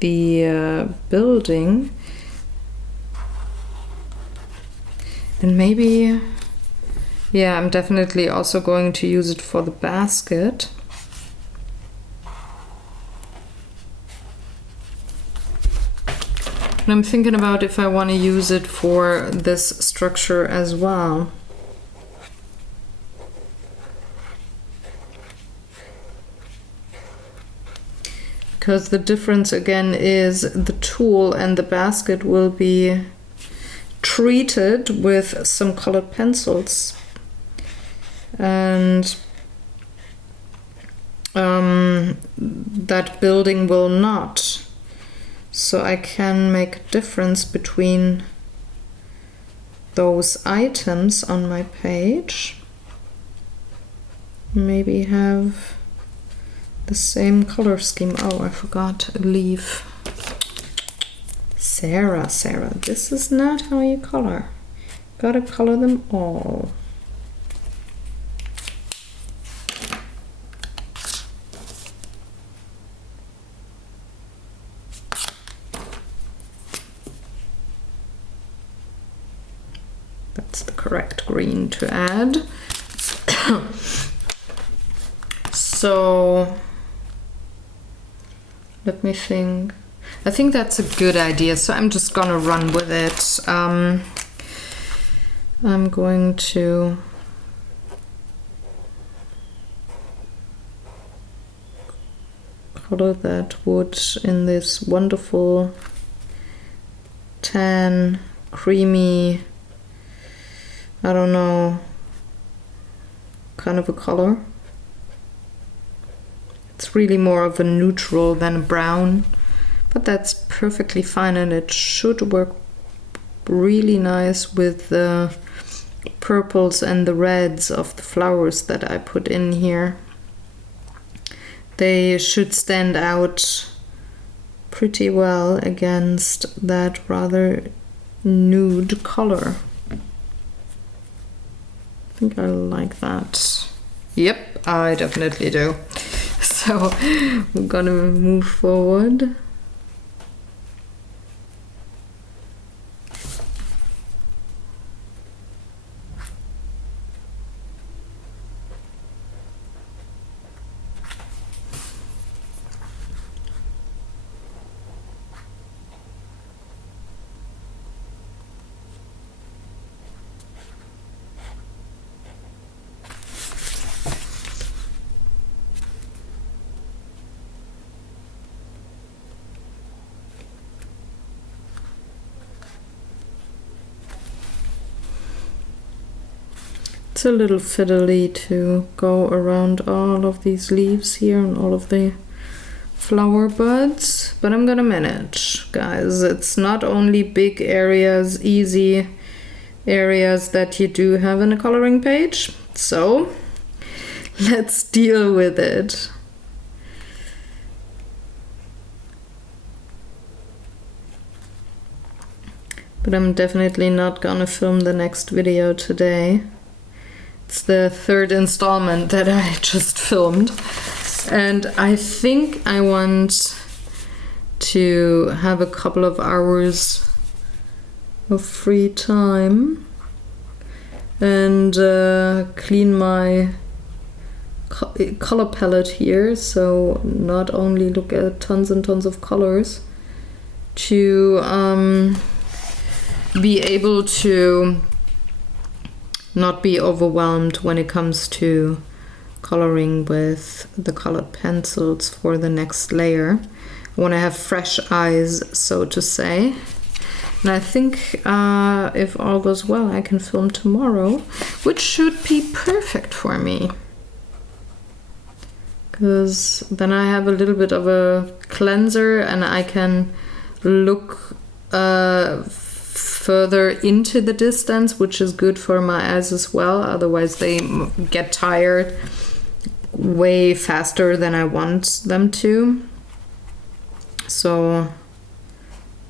the building, and maybe, yeah, I'm definitely also going to use it for the basket. And I'm thinking about if I want to use it for this structure as well. Because the difference again is the tool and the basket will be treated with some colored pencils, and that building will not. so I can make a difference between those items on my page. Maybe have the same color scheme. Oh, I forgot a leaf. Sarah, this is not how you color. Gotta color them all. That's the correct green to add. So let me think. I think that's a good idea, so I'm just gonna run with it. I'm going to color that wood in this wonderful tan, creamy, I don't know, kind of a color. It's really more of a neutral than a brown, but that's perfectly fine, and it should work really nice with the purples and the reds of the flowers that I put in here. They should stand out pretty well against that rather nude color. I think I like that. Yep, I definitely do. So we're gonna move forward. It's a little fiddly to go around all of these leaves here and all of the flower buds, but I'm gonna manage, guys. It's not only big areas, easy areas that you do have in a coloring page, so let's deal with it. But I'm definitely not gonna film the next video today. It's the third installment that I just filmed, and I think I want to have a couple of hours of free time and clean my color palette here, so not only look at tons and tons of colors, to be able to not be overwhelmed when it comes to coloring with the colored pencils for the next layer. I want to have fresh eyes, so to say. And I think if all goes well, I can film tomorrow, which should be perfect for me. Because then I have a little bit of a cleanser and I can look further into the distance, which is good for my eyes as well. Otherwise they get tired way faster than I want them to. So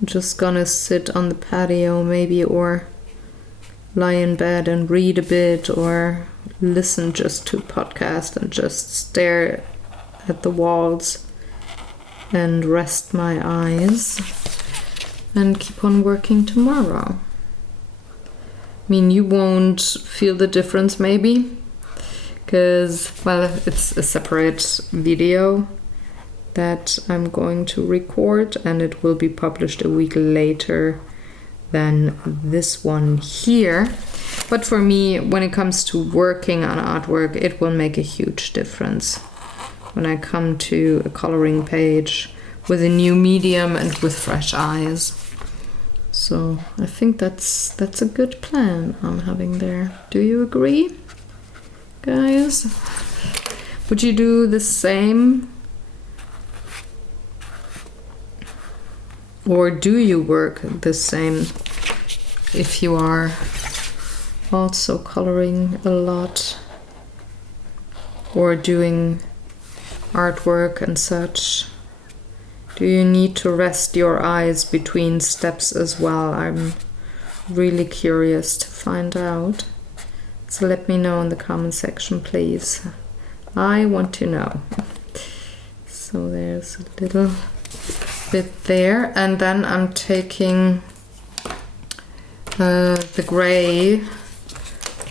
I'm just gonna sit on the patio maybe, or lie in bed and read a bit, or listen just to podcast and just stare at the walls and rest my eyes and keep on working tomorrow. I mean, you won't feel the difference maybe, because, well, it's a separate video that I'm going to record, and it will be published a week later than this one here. But for me, when it comes to working on artwork, it will make a huge difference when I come to a coloring page with a new medium and with fresh eyes. So I think that's a good plan I'm having there. Do you agree, guys? Would you do the same Or do you work the same if you are also coloring a lot or doing artwork and such? Do you need to rest your eyes between steps as well? I'm really curious to find out. So let me know in the comment section, please. I want to know. So there's a little bit there, and then I'm taking the gray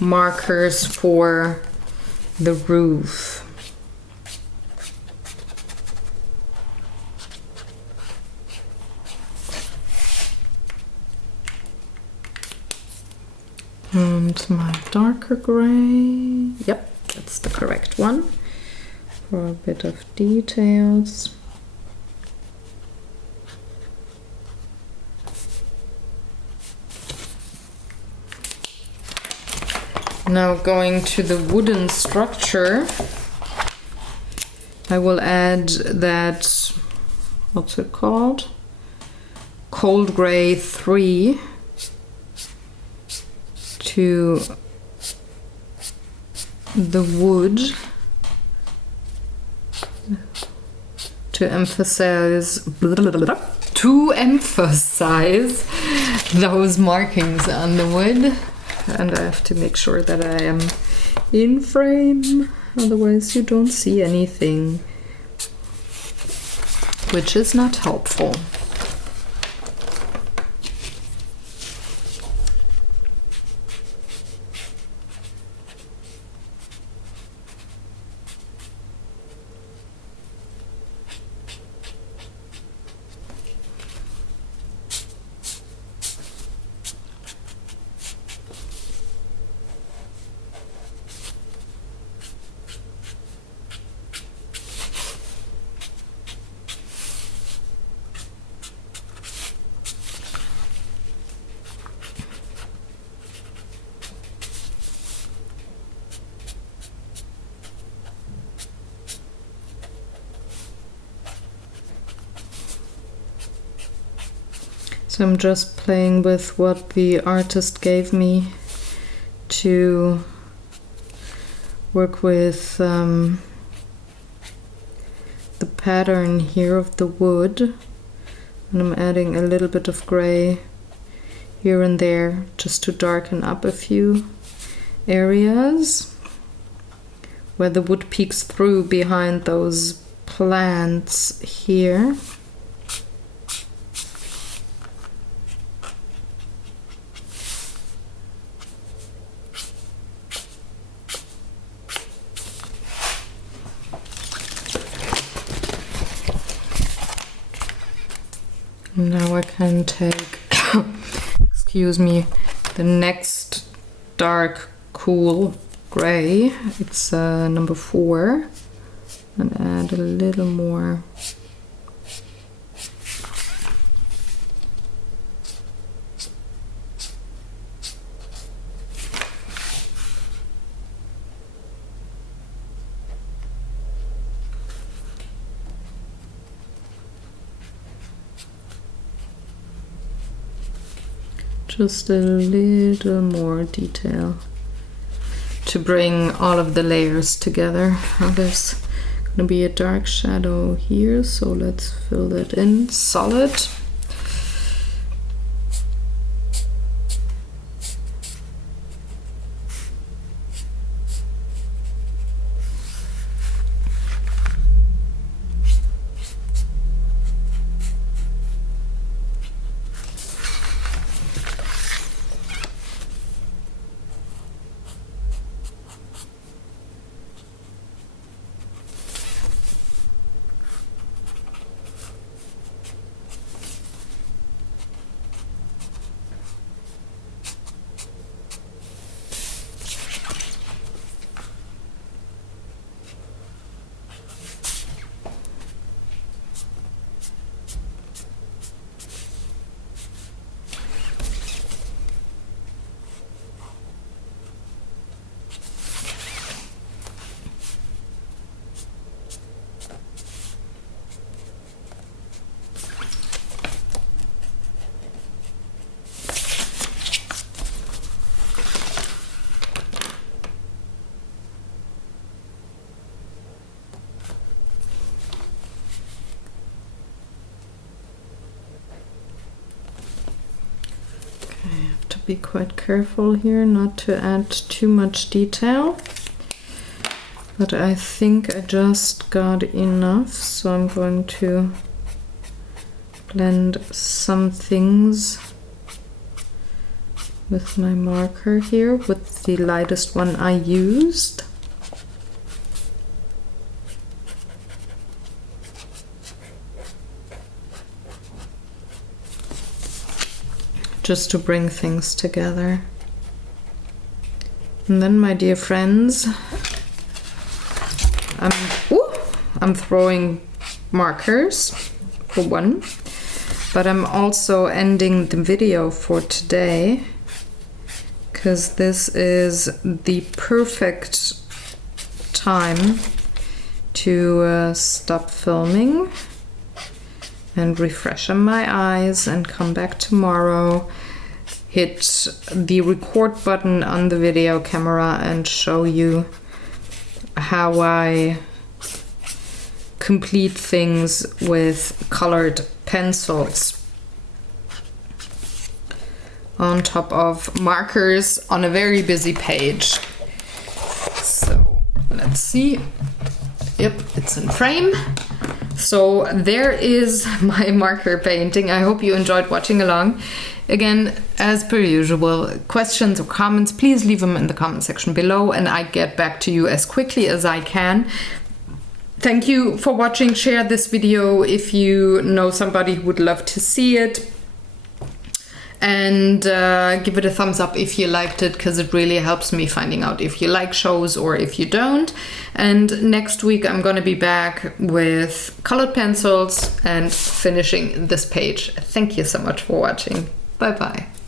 markers for the roof. And my darker gray, yep, that's the correct one, for a bit of details. Now going to the wooden structure, I will add that, what's it called? Cold Gray 3 to the wood to emphasize those markings on the wood. And I have to make sure that I am in frame, otherwise you don't see anything, which is not helpful. So I'm just playing with what the artist gave me to work with the pattern here of the wood, and I'm adding a little bit of gray here and there just to darken up a few areas where the wood peeks through behind those plants here. Now I can take, excuse me, the next dark cool gray, it's number 4, and add a little more. Just a little more detail to bring all of the layers together. Now there's gonna be a dark shadow here, so let's fill that in solid. be quite careful here not to add too much detail. But I think I just got enough, so I'm going to blend some things with my marker here, with the lightest one I used. Just to bring things together. And then, my dear friends, I'm throwing markers for one, but I'm also ending the video for today, because this is the perfect time to stop filming and refreshen my eyes and come back tomorrow, hit the record button on the video camera and show you how I complete things with colored pencils on top of markers on a very busy page. So let's see. Yep, it's in frame. So there is my marker painting. I hope you enjoyed watching along. Again, as per usual, questions or comments, please leave them in the comment section below and I get back to you as quickly as I can. Thank you for watching. Share this video if you know somebody who would love to see it. And give it a thumbs up if you liked it, because it really helps me finding out if you like shows or if you don't. And next week I'm going to be back with colored pencils and finishing this page. Thank you so much for watching. Bye bye.